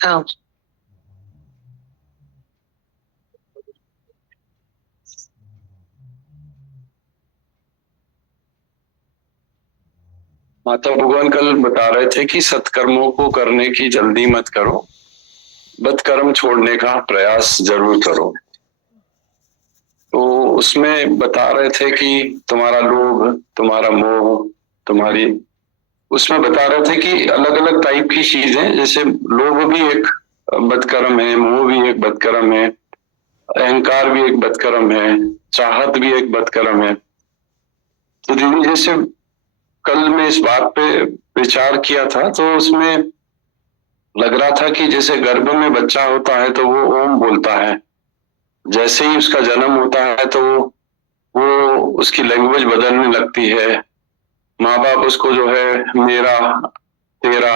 हाँ, माता भगवान कल बता रहे थे कि सत्कर्मों को करने की जल्दी मत करो, बदकर्म छोड़ने का प्रयास जरूर करो। तो उसमें बता रहे थे कि तुम्हारा लोभ, तुम्हारा मोह, तुम्हारी, उसमें बता रहे थे कि अलग अलग टाइप की चीजें, जैसे लोभ भी एक बदकर्म है, मोह भी एक बदकर्म है, अहंकार भी एक बदकर्म है, चाहत भी एक बदकर्म है। तो दीदी जैसे कल मैं इस बात पे विचार किया था, तो उसमें लग रहा था कि जैसे गर्भ में बच्चा होता है तो वो ओम बोलता है, जैसे ही उसका जन्म होता है तो वो उसकी लैंग्वेज बदलने लगती है। माँ बाप उसको जो है मेरा, तेरा,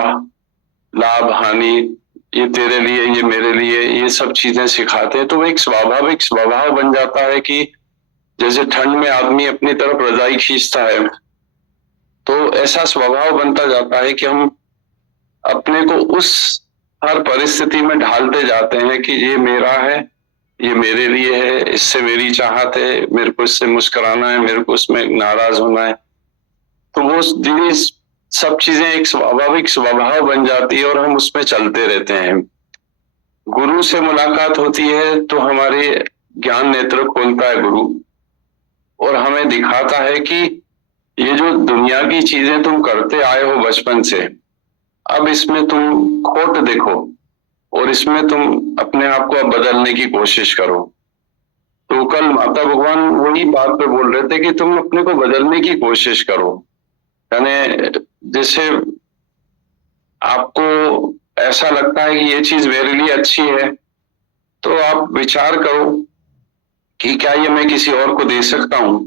लाभ, हानि, ये तेरे लिए, ये मेरे लिए, ये सब चीजें सिखाते हैं। तो वो एक स्वाभाविक स्वभाव बन जाता है कि जैसे ठंड में आदमी अपनी तरफ रजाई खींचता है, तो ऐसा स्वभाव बनता जाता है कि हम अपने को उस हर परिस्थिति में ढालते जाते हैं कि ये मेरा है, ये मेरे लिए है, इससे मेरी चाहत है, मेरे को इससे मुस्कुराना है, मेरे को इसमें नाराज होना है। तो वो धीरे सब चीजें एक स्वाभाविक स्वभाव बन जाती है और हम उसमें चलते रहते हैं। गुरु से मुलाकात होती है तो हमारे ज्ञान नेत्र खोलता है गुरु, और हमें दिखाता है कि ये जो दुनिया की चीजें तुम करते आए हो बचपन से, अब इसमें तुम खोट देखो और इसमें तुम अपने आप को अब बदलने की कोशिश करो। तो कल माता भगवान वही बात पे बोल रहे थे कि तुम अपने को बदलने की कोशिश करो, यानी जैसे आपको ऐसा लगता है कि ये चीज मेरे लिए अच्छी है, तो आप विचार करो कि क्या ये मैं किसी और को दे सकता हूं।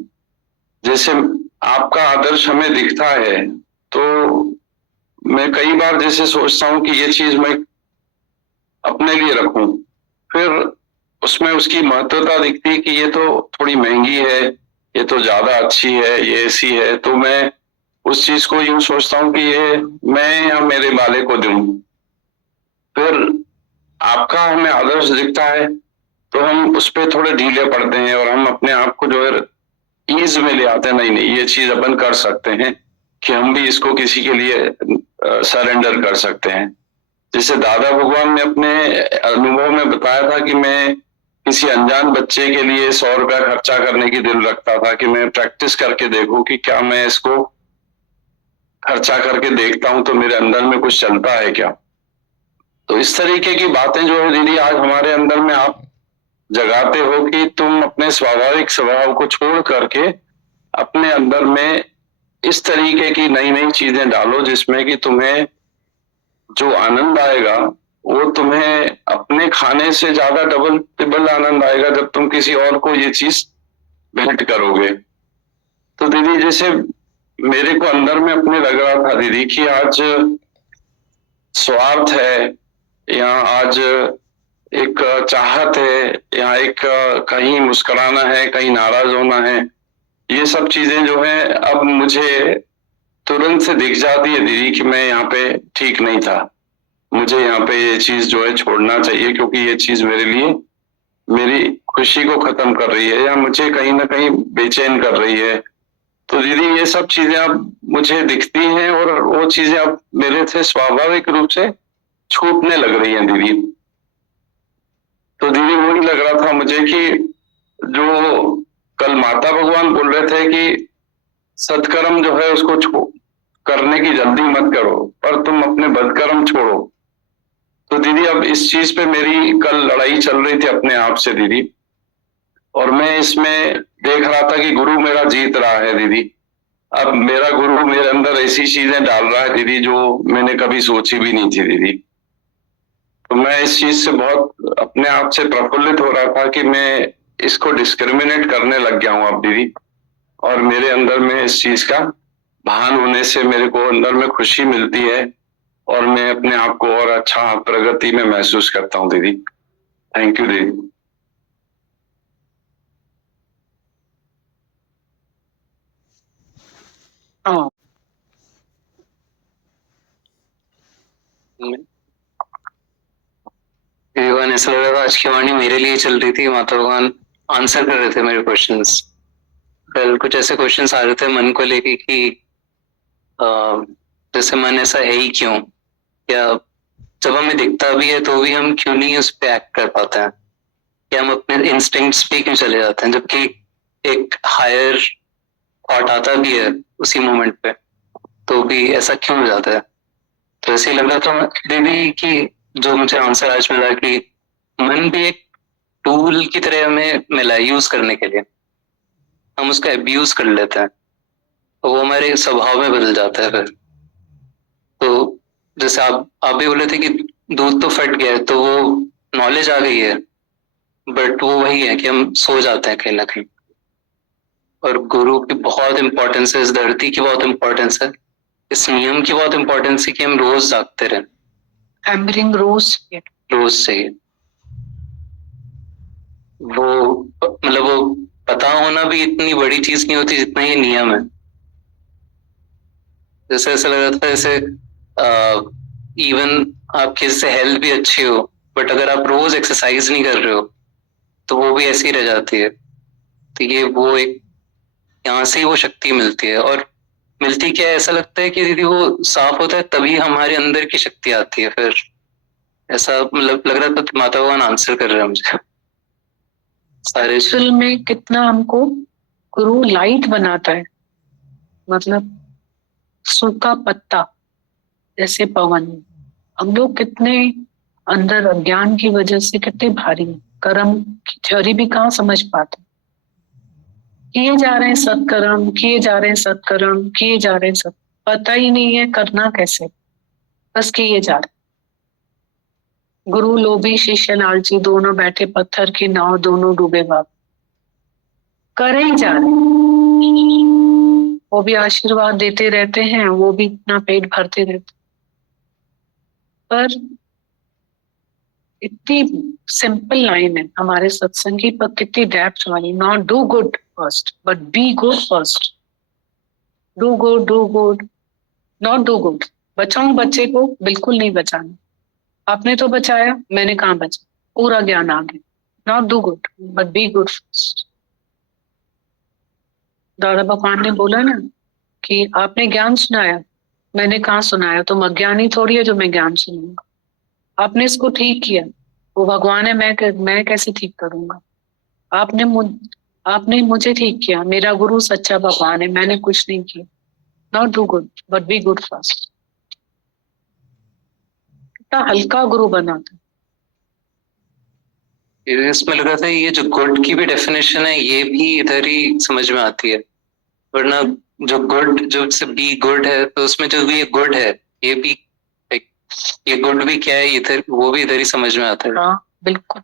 जैसे आपका आदर्श हमें दिखता है, तो मैं कई बार जैसे सोचता हूं कि ये चीज मैं अपने लिए रखूं, फिर उसमें उसकी महत्वता दिखती है कि ये तो थोड़ी महंगी है, ये तो ज्यादा अच्छी है, ये ऐसी है, तो मैं उस चीज को यूं सोचता हूं कि ये मैं या मेरे वाले को दूं। फिर आपका हमें आदर्श दिखता है तो हम उस पर थोड़े ढीले पड़ते हैं और हम अपने आप को जो है ईज में ले आते हैं, नहीं नहीं ये चीज अपन कर सकते हैं, कि हम भी इसको किसी के लिए सरेंडर कर सकते हैं। जैसे दादा भगवान ने अपने अनुभव में बताया था कि मैं किसी अनजान बच्चे के लिए 100 रुपया खर्चा करने की दिल रखता था, कि मैं प्रैक्टिस करके देखूं कि क्या मैं इसको खर्चा करके देखता हूं तो मेरे अंदर में कुछ चलता है क्या। तो इस तरीके की बातें जो है दीदी आज हमारे अंदर में आप जगाते हो कि तुम अपने स्वाभाविक स्वभाव को छोड़ करके अपने अंदर में इस तरीके की नई नई चीजें डालो, जिसमें कि तुम्हें जो आनंद आएगा वो तुम्हें अपने खाने से ज्यादा डबल ट्रिपल आनंद आएगा जब तुम किसी और को ये चीज भेंट करोगे। तो दीदी जैसे मेरे को अंदर में अपने लग रहा था दीदी कि आज स्वार्थ है, या आज एक चाहत है, या एक कहीं मुस्कुराना है, कहीं नाराज होना है, ये सब चीजें जो है अब मुझे तुरंत से दिख जाती है दीदी कि मैं यहाँ पे ठीक नहीं था, मुझे यहाँ पे ये चीज जो है छोड़ना चाहिए, क्योंकि ये चीज मेरे लिए मेरी खुशी को खत्म कर रही है या मुझे कहीं ना कहीं बेचैन कर रही है। तो दीदी ये सब चीजें अब मुझे दिखती हैं और वो चीजें अब मेरे से स्वाभाविक रूप से छूटने लग रही हैं दीदी। तो दीदी वही लग रहा था मुझे कि जो कल माता भगवान बोल रहे थे कि सत्कर्म जो है उसको करने की जल्दी मत करो, पर तुम अपने बदकर्म छोड़ो। तो दीदी अब इस चीज पे मेरी कल लड़ाई चल रही थी अपने आप से दीदी, और मैं इसमें देख रहा था कि गुरु मेरा जीत रहा है दीदी। अब मेरा गुरु मेरे अंदर ऐसी चीजें डाल रहा है दीदी जो मैंने कभी सोची भी नहीं थी दीदी। तो मैं इस चीज से बहुत अपने आप से प्रफुल्लित हो रहा था कि मैं इसको डिस्क्रिमिनेट करने लग गया हूँ अब दीदी, और मेरे अंदर में इस चीज का भान होने से मेरे को अंदर में खुशी मिलती है और मैं अपने आप को और अच्छा प्रगति में महसूस करता हूँ दीदी। थैंक यू दीदी। भगवान ऐसा लग रहा था आज की वाणी मेरे लिए चल रही थी, माता भगवान आंसर कर रहे थे मेरे क्वेश्चंस। कल कुछ ऐसे क्वेश्चंस आ रहे थे मन को लेके कि जैसे मन ऐसा है ही क्यों, या जब हमें दिखता भी है तो भी हम क्यों नहीं उस पर एक्ट कर पाते हैं, या हम अपने इंस्टिंक्ट्स पे क्यों चले जाते हैं, जबकि एक हायर थॉट आता भी है उसी मोमेंट पे तो भी ऐसा क्यों हो जाता है। तो ऐसे ही लग रहा था दीदी कि जो मुझे आंसर आज मिला कि मन भी एक टूल की तरह हमें मिला यूज करने के लिए, हम उसका अब्यूज कर लेते हैं तो वो हमारे स्वभाव में बदल जाता है फिर। तो जैसे आप भी बोले थे कि दूध तो फट गया है, तो वो नॉलेज आ गई है, बट वो वही है कि हम सो जाते हैं कहीं ना कहीं। और गुरु की बहुत इंपॉर्टेंस है, इस धरती की बहुत इंपॉर्टेंस है, इस नियम की बहुत इंपॉर्टेंस है कि हम रोज जागते रहें। हैमरिंग रोज चाहिए वो, मतलब वो पता होना भी इतनी बड़ी चीज नहीं होती जितना ये नियम है। जैसे ऐसा लग रहा था जैसे इवन आपकी जैसे हेल्थ भी अच्छी हो, बट अगर आप रोज एक्सरसाइज नहीं कर रहे हो तो वो भी ऐसी रह जाती है। तो ये वो एक यहाँ से ही वो शक्ति मिलती है, और मिलती क्या है, ऐसा लगता है कि दीदी वो साफ होता है तभी हमारे अंदर की शक्ति आती है। फिर ऐसा मतलब लग रहा था तो माता भगवान आंसर कर रहे हैं मुझे सारे। एक्चुअल में कितना हमको गुरु लाइट बनाता है, मतलब सूखा पत्ता जैसे पवन। हम लोग कितने अंदर अज्ञान की वजह से कितने भारी हैं, कर्म की थ्योरी भी कहाँ समझ पाते, किए जा रहे हैं सत्कर्म, किए जा रहे हैं सत्कर्म, किए जा रहे हैं सत, पता ही नहीं है करना कैसे, बस किए जा रहे। गुरु लोभी शिष्य लालची, दोनों बैठे पत्थर की नाव, दोनों डूबे बाप, करे ही जा रहे। वो भी आशीर्वाद देते रहते हैं, वो भी अपना पेट भरते रहते, पर इतनी सिंपल लाइन है हमारे सत्संगी पर, कितनी डेप्थ वाली, not do good first but be good first, do good not do good. बचाऊं बच्चे को, बिल्कुल नहीं बचाना, आपने तो बचाया, मैंने कहाँ बचा, पूरा ज्ञान आ गया, not do good but be good first. दादा भगवान ने बोला ना कि आपने ज्ञान सुनाया, मैंने कहाँ सुनाया, तुम अज्ञानी थोड़ी है जो मैं ज्ञान सुनूंगा, आपने इसको ठीक किया, वो भगवान है, मैं कैसे ठीक करूंगा, आपने मुझे ठीक किया, मेरा गुरु सच्चा भगवान है, मैंने कुछ नहीं किया, not do good but be good first. कितना हल्का गुरु बनाता। इसमें लग रहा था ये जो गुड की भी डेफिनेशन है ये भी इधर ही समझ में आती है, वरना जो गुड जो से बी गुड है तो उसमें जो भी ये गुड है ये भी ये गुड भी क्या है इधर, वो भी इधर ही समझ में आता है। हाँ बिल्कुल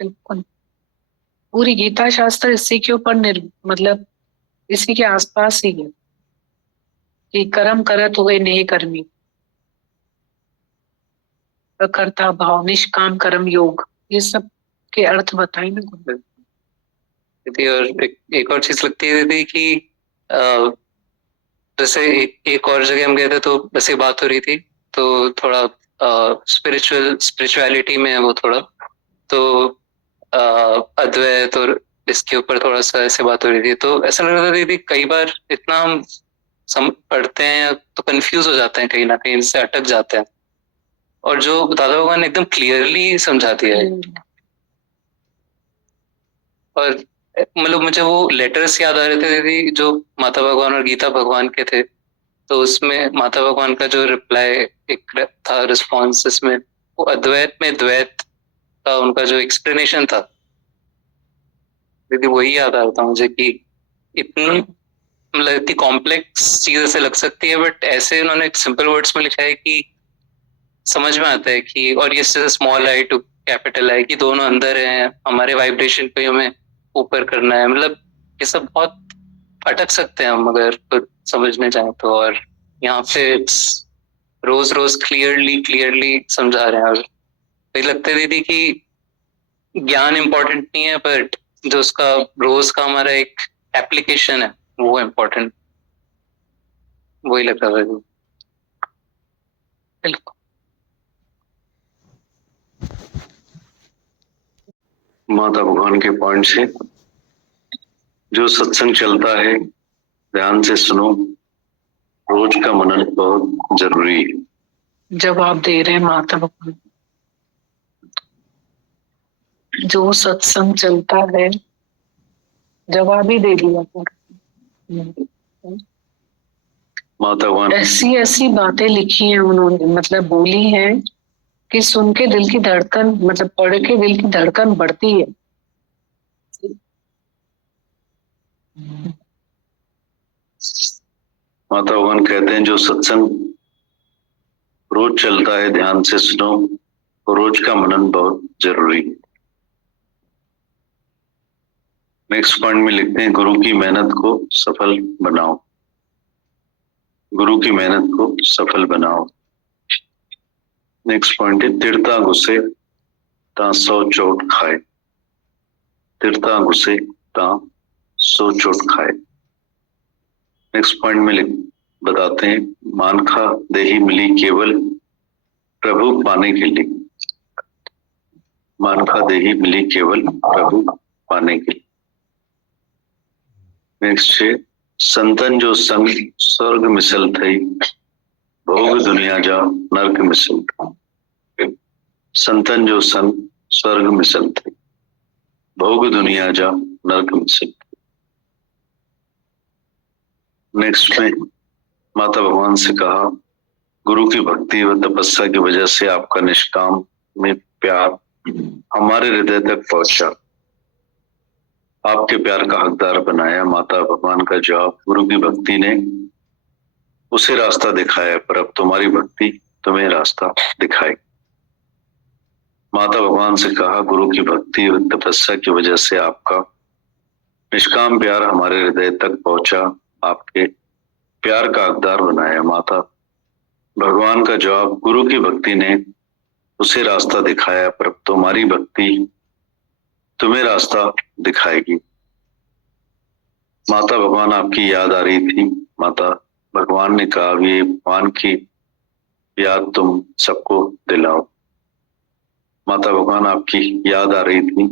बिल्कुल, पूरी गीता शास्त्र इसी के ऊपर मतलब इसी के आसपास ही है कि कर्म करत हुए नेह कर्मी, कर्ता भाव, निष्काम कर्म योग, ये सब के अर्थ बताए ना गुरु। और एक और चीज लगती है दीदी कि जैसे एक और जगह हम गए थे तो वैसे बात हो रही थी, तो थोड़ा स्पिरिचुअलिटी में है वो थोड़ा, तो अद्वैत और इसके ऊपर थोड़ा सा ऐसे बात हो रही थी, तो ऐसा लग रहा था दीदी कई बार इतना हम पढ़ते हैं तो कंफ्यूज हो जाते हैं, कहीं ना कहीं इससे अटक जाते हैं, और जो दादा भगवान ने एकदम क्लियरली समझा दिया है। और मतलब मुझे वो लेटर्स याद आ रहे थे दीदी जो माता भगवान और गीता भगवान के थे, तो उसमें माता भगवान का जो रिप्लाई एक था रिस्पॉन्स, जिसमें वो अद्वैत में द्वैत का उनका जो एक्सप्लेनेशन था दीदी, वही याद आ रहा था मुझे कि इतनी मतलब इतनी कॉम्प्लेक्स चीज ऐसे लग सकती है, बट ऐसे उन्होंने सिंपल वर्ड्स में लिखा है कि समझ में आता है कि, और ये small I to capital I कि दोनों अंदर हैं, हमारे वाइब्रेशन पे हमें ऊपर करना है, मतलब ये सब बहुत अटक सकते हैं हम अगर खुद समझने जाए तो, और यहाँ पे रोज रोज क्लियरली समझा रहे हैं। और तो लगता है दीदी कि ज्ञान इम्पोर्टेंट नहीं है, बट जो उसका रोज का हमारा एक एप्लीकेशन है वो इम्पोर्टेंट, वही लगता है दीदी। बिल्कुल माता भगवान के पॉइंट से, जो सत्संग चलता है ध्यान से सुनो, रोज का मनन बहुत जरूरी है। जवाब दे रहे हैं माता भगवान, जो सत्संग चलता है, जवाब ही दे दिया। माता भगवान ऐसी बातें लिखी हैं उन्होंने, मतलब बोली हैं कि सुन के दिल की धड़कन, मतलब पढ़ के दिल की धड़कन बढ़ती है। माता भगवान कहते हैं जो सत्संग रोज चलता है ध्यान से सुनो, तो रोज का मनन बहुत जरूरी है। नेक्स्ट पॉइंट में लिखते हैं गुरु की मेहनत को सफल बनाओ, गुरु की मेहनत को सफल बनाओ। नेक्स्ट पॉइंट है तिरता घुसे ता 100 चोट खाए, तिरता घुसे ता 100 चोट खाए। नेक्स्ट पॉइंट में बताते हैं मानखा देही मिली केवल प्रभु पाने के लिए, मानखा देही मिली केवल प्रभु पाने के लिए। नेक्स्ट है संतन जो संग स्वर्ग मिसल थई, भोग दुनिया जा नरक मिसल थई। संतन जो संग स्वर्ग मिसल थई, भोग दुनिया जा नरक मिसल थई। नेक्स्ट में माता भगवान से कहा गुरु की भक्ति व तपस्या की वजह से आपका निष्काम में प्यार हमारे हृदय तक पहुंचा, आपके प्यार का हकदार बनाया। माता भगवान का जवाब, गुरु की भक्ति ने उसे रास्ता दिखाया, पर अब तुम्हारी भक्ति तुम्हें रास्ता दिखाए। माता भगवान से कहा, गुरु की भक्ति और तपस्या की वजह से आपका निष्काम प्यार हमारे हृदय तक पहुंचा, आपके प्यार का हकदार बनाया। माता भगवान का जवाब, गुरु की भक्ति ने उसे रास्ता दिखाया, पर अब तुम्हारी भक्ति तुम्हें रास्ता दिखाएगी। माता भगवान आपकी याद आ रही थी। माता भगवान ने कहा, ये भगवान की याद तुम सबको दिलाओ। माता भगवान आपकी याद आ रही थी,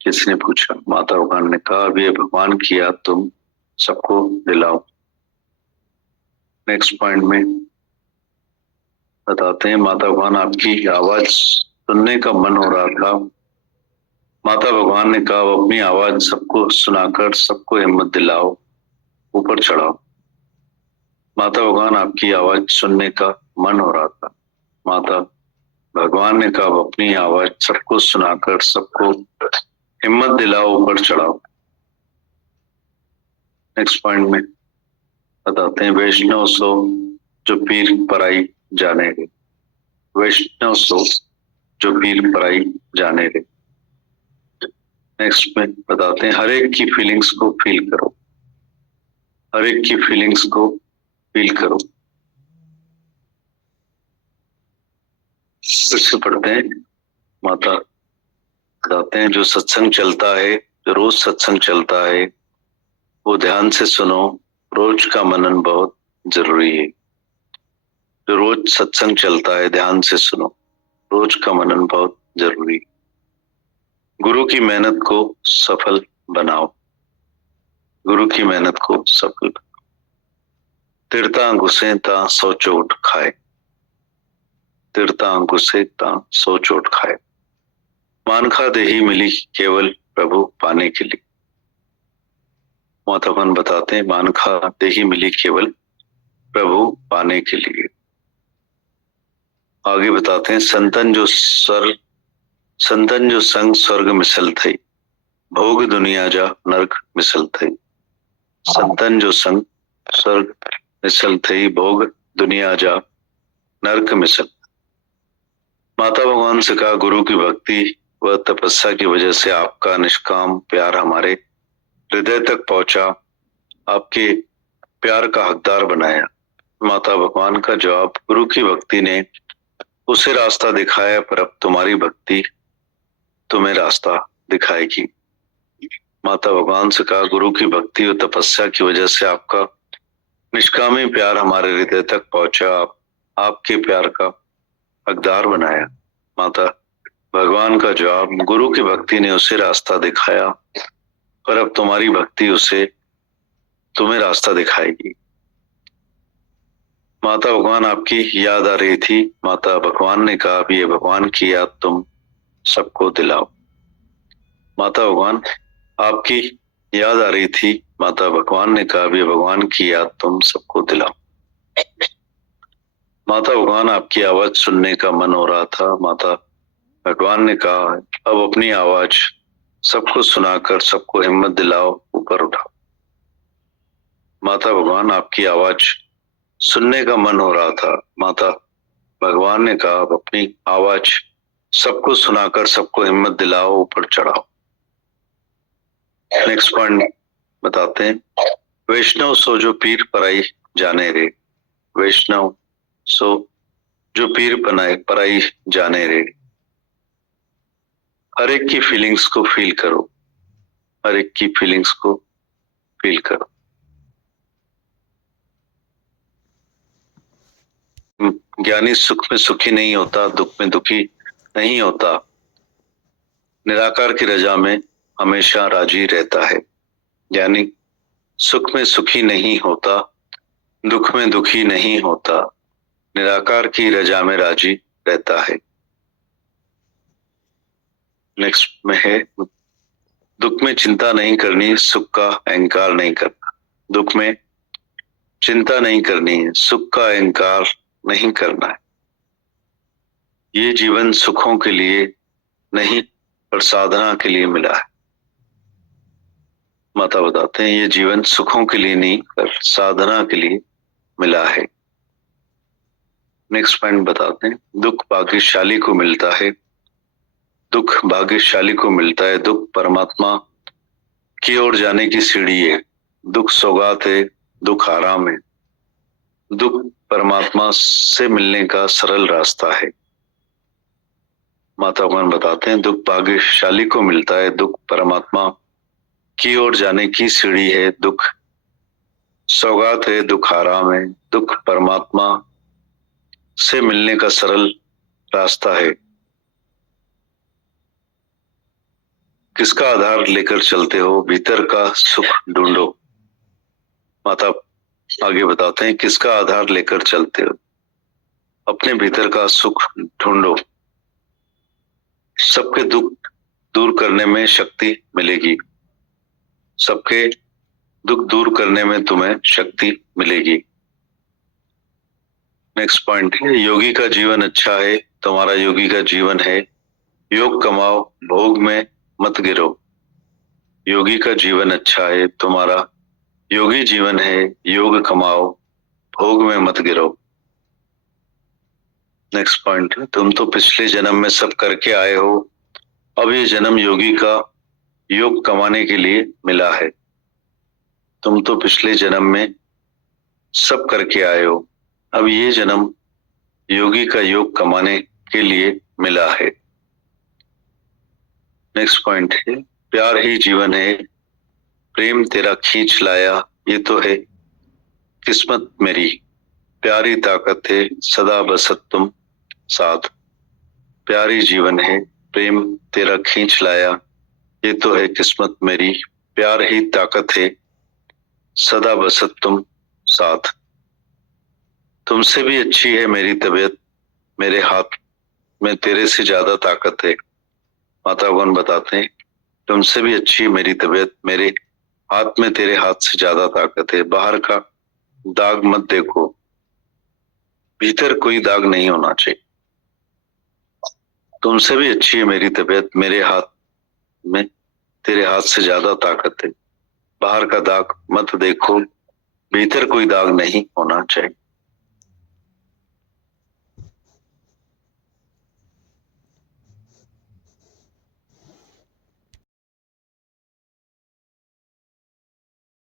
किसने पूछा? माता भगवान ने कहा, ये भगवान की याद तुम सबको दिलाओ। नेक्स्ट पॉइंट में बताते हैं, माता भगवान आपकी आवाज सुनने का मन हो रहा था। माता भगवान ने कहा, अपनी आवाज सबको सुनाकर सबको हिम्मत दिलाओ, ऊपर चढ़ाओ। माता भगवान आपकी आवाज सुनने का मन हो रहा था। माता भगवान ने कहा, अपनी आवाज सबको सुनाकर सबको हिम्मत दिलाओ, ऊपर चढ़ाओ। नेक्स्ट पॉइंट में बताते हैं, वैष्णव सो जो पीर पराई जाने रे। वैष्णव सो जो पीर पराई जाने रे। नेक्स्ट में बताते हैं, हर एक की फीलिंग्स को फील करो, हर एक की फीलिंग्स को फील करो। फिर से पढ़ते हैं, माता बताते हैं, जो सत्संग चलता है, जो रोज सत्संग चलता है, वो ध्यान से सुनो, रोज का मनन बहुत जरूरी है। जो रोज सत्संग चलता है, ध्यान से सुनो, रोज का मनन बहुत जरूरी है। गुरु की मेहनत को सफल बनाओ, गुरु की मेहनत को सफल बनाओ। तिरता घुसे ता सौ चोट खाए, तिरता घुसे ता सौ चोट खाए। मानखा देही मिली केवल प्रभु पाने के लिए। मातावन बताते हैं, मानखा देही मिली केवल प्रभु पाने के लिए। आगे बताते हैं, संतन जो संग स्वर्ग मिसल थई, भोग दुनिया जा नरक मिसल थई। संतन जो संग स्वर्ग मिसल थई, भोग दुनिया जा नरक मिसल। माता भगवान से कहा, गुरु की भक्ति व तपस्या की वजह से आपका निष्काम प्यार हमारे हृदय तक पहुंचा, आपके प्यार का हकदार बनाया। माता भगवान का जवाब, गुरु की भक्ति ने उसे रास्ता दिखाया, पर अब तुम्हारी भक्ति तुम्हें रास्ता दिखाएगी। माता भगवान से कहा, गुरु की भक्ति और तपस्या की वजह से आपका निष्कामी प्यार हमारे हृदय तक पहुंचा, आपके प्यार का हकदार बनाया। माता भगवान का जवाब, गुरु की भक्ति ने उसे रास्ता दिखाया, पर अब तुम्हारी भक्ति उसे तुम्हें रास्ता दिखाएगी। माता भगवान आपकी याद आ रही थी। माता भगवान ने कहा, ये भगवान की याद तुम सबको दिलाओ। माता भगवान आपकी याद आ रही थी। माता भगवान ने कहा, ये भगवान की याद तुम सबको दिलाओ। माता भगवान आपकी आवाज सुनने का मन हो रहा था। माता भगवान ने कहा, अब अपनी आवाज सबको सुनाकर सबको हिम्मत दिलाओ, ऊपर उठाओ। माता भगवान आपकी आवाज सुनने का मन हो रहा था। माता भगवान ने कहा, अपनी आवाज सबको सुनाकर सबको हिम्मत दिलाओ, ऊपर चढ़ाओ। नेक्स्ट पॉइंट बताते हैं, वैष्णव सो जो पीर पराई जाने रे। वैष्णव सो जो पीर पराई जाने रे। हर एक की फीलिंग्स को फील करो, हर एक की फीलिंग्स को फील करो। ज्ञानी सुख में सुखी नहीं होता, दुख में दुखी नहीं होता, निराकार की रजा में हमेशा राजी रहता है। ज्ञानी सुख में सुखी नहीं होता, दुख में दुखी नहीं होता, निराकार की रजा में राजी रहता है। नेक्स्ट में है, दुख में चिंता नहीं करनी, सुख का अहंकार नहीं करना। दुख में चिंता नहीं करनी है, सुख का अहंकार नहीं करना है। ये जीवन सुखों के लिए नहीं पर साधना के लिए मिला है। माता बताते हैं ये जीवन सुखों के लिए नहीं पर साधना के लिए मिला है। नेक्स्ट पॉइंट बताते हैं, दुख भाग्यशाली को मिलता है। दुख भाग्यशाली को मिलता है। दुख परमात्मा की ओर जाने की सीढ़ी है। दुख सौगात है, दुख आराम है। दुख परमात्मा से मिलने का सरल रास्ता है। माता भगवान बताते हैं, दुख भाग्यशाली को मिलता है। दुख परमात्मा की ओर जाने की सीढ़ी है। दुख सौगात है, दुख आराम है। दुख परमात्मा से मिलने का सरल रास्ता है। किसका आधार लेकर चलते हो? भीतर का सुख ढूंढो। माता आगे बताते हैं, किसका आधार लेकर चलते हो? अपने भीतर का सुख ढूंढो। सबके दुख दूर करने में शक्ति मिलेगी। सबके दुख दूर करने में तुम्हें शक्ति मिलेगी। नेक्स्ट पॉइंट है, योगी का जीवन अच्छा है। तुम्हारा योगी का जीवन है। योग कमाओ, भोग में मत गिरो। योगी का जीवन अच्छा है। तुम्हारा योगी जीवन है। योग कमाओ, भोग में मत गिरो। नेक्स्ट पॉइंट है, तुम तो पिछले जन्म में सब करके आए हो। अब ये जन्म योगी का योग कमाने के लिए मिला है। तुम तो पिछले जन्म में सब करके आए हो। अब ये जन्म योगी का योग कमाने के लिए मिला है। नेक्स्ट पॉइंट है, प्यार ही जीवन है। प्रेम तेरा खींच लाया, ये तो है किस्मत मेरी। प्यारी ताकत है, सदा बसत तुम साथ। प्यारी जीवन है, प्रेम तेरा खींच लाया, ये तो है किस्मत मेरी। प्यार ही ताकत है, सदा बसत तुम साथ। तुमसे भी अच्छी है मेरी तबीयत, मेरे हाथ में तेरे से ज्यादा ताकत है। माता भगवान बताते हैं, तुमसे भी अच्छी है मेरी तबीयत, मेरे हाथ में तेरे हाथ से ज्यादा ताकत है। बाहर का दाग मत देखो, भीतर कोई दाग नहीं होना चाहिए। तुमसे भी अच्छी है मेरी तबीयत, मेरे हाथ में तेरे हाथ से ज्यादा ताकत है। बाहर का दाग मत देखो, भीतर कोई दाग नहीं होना चाहिए।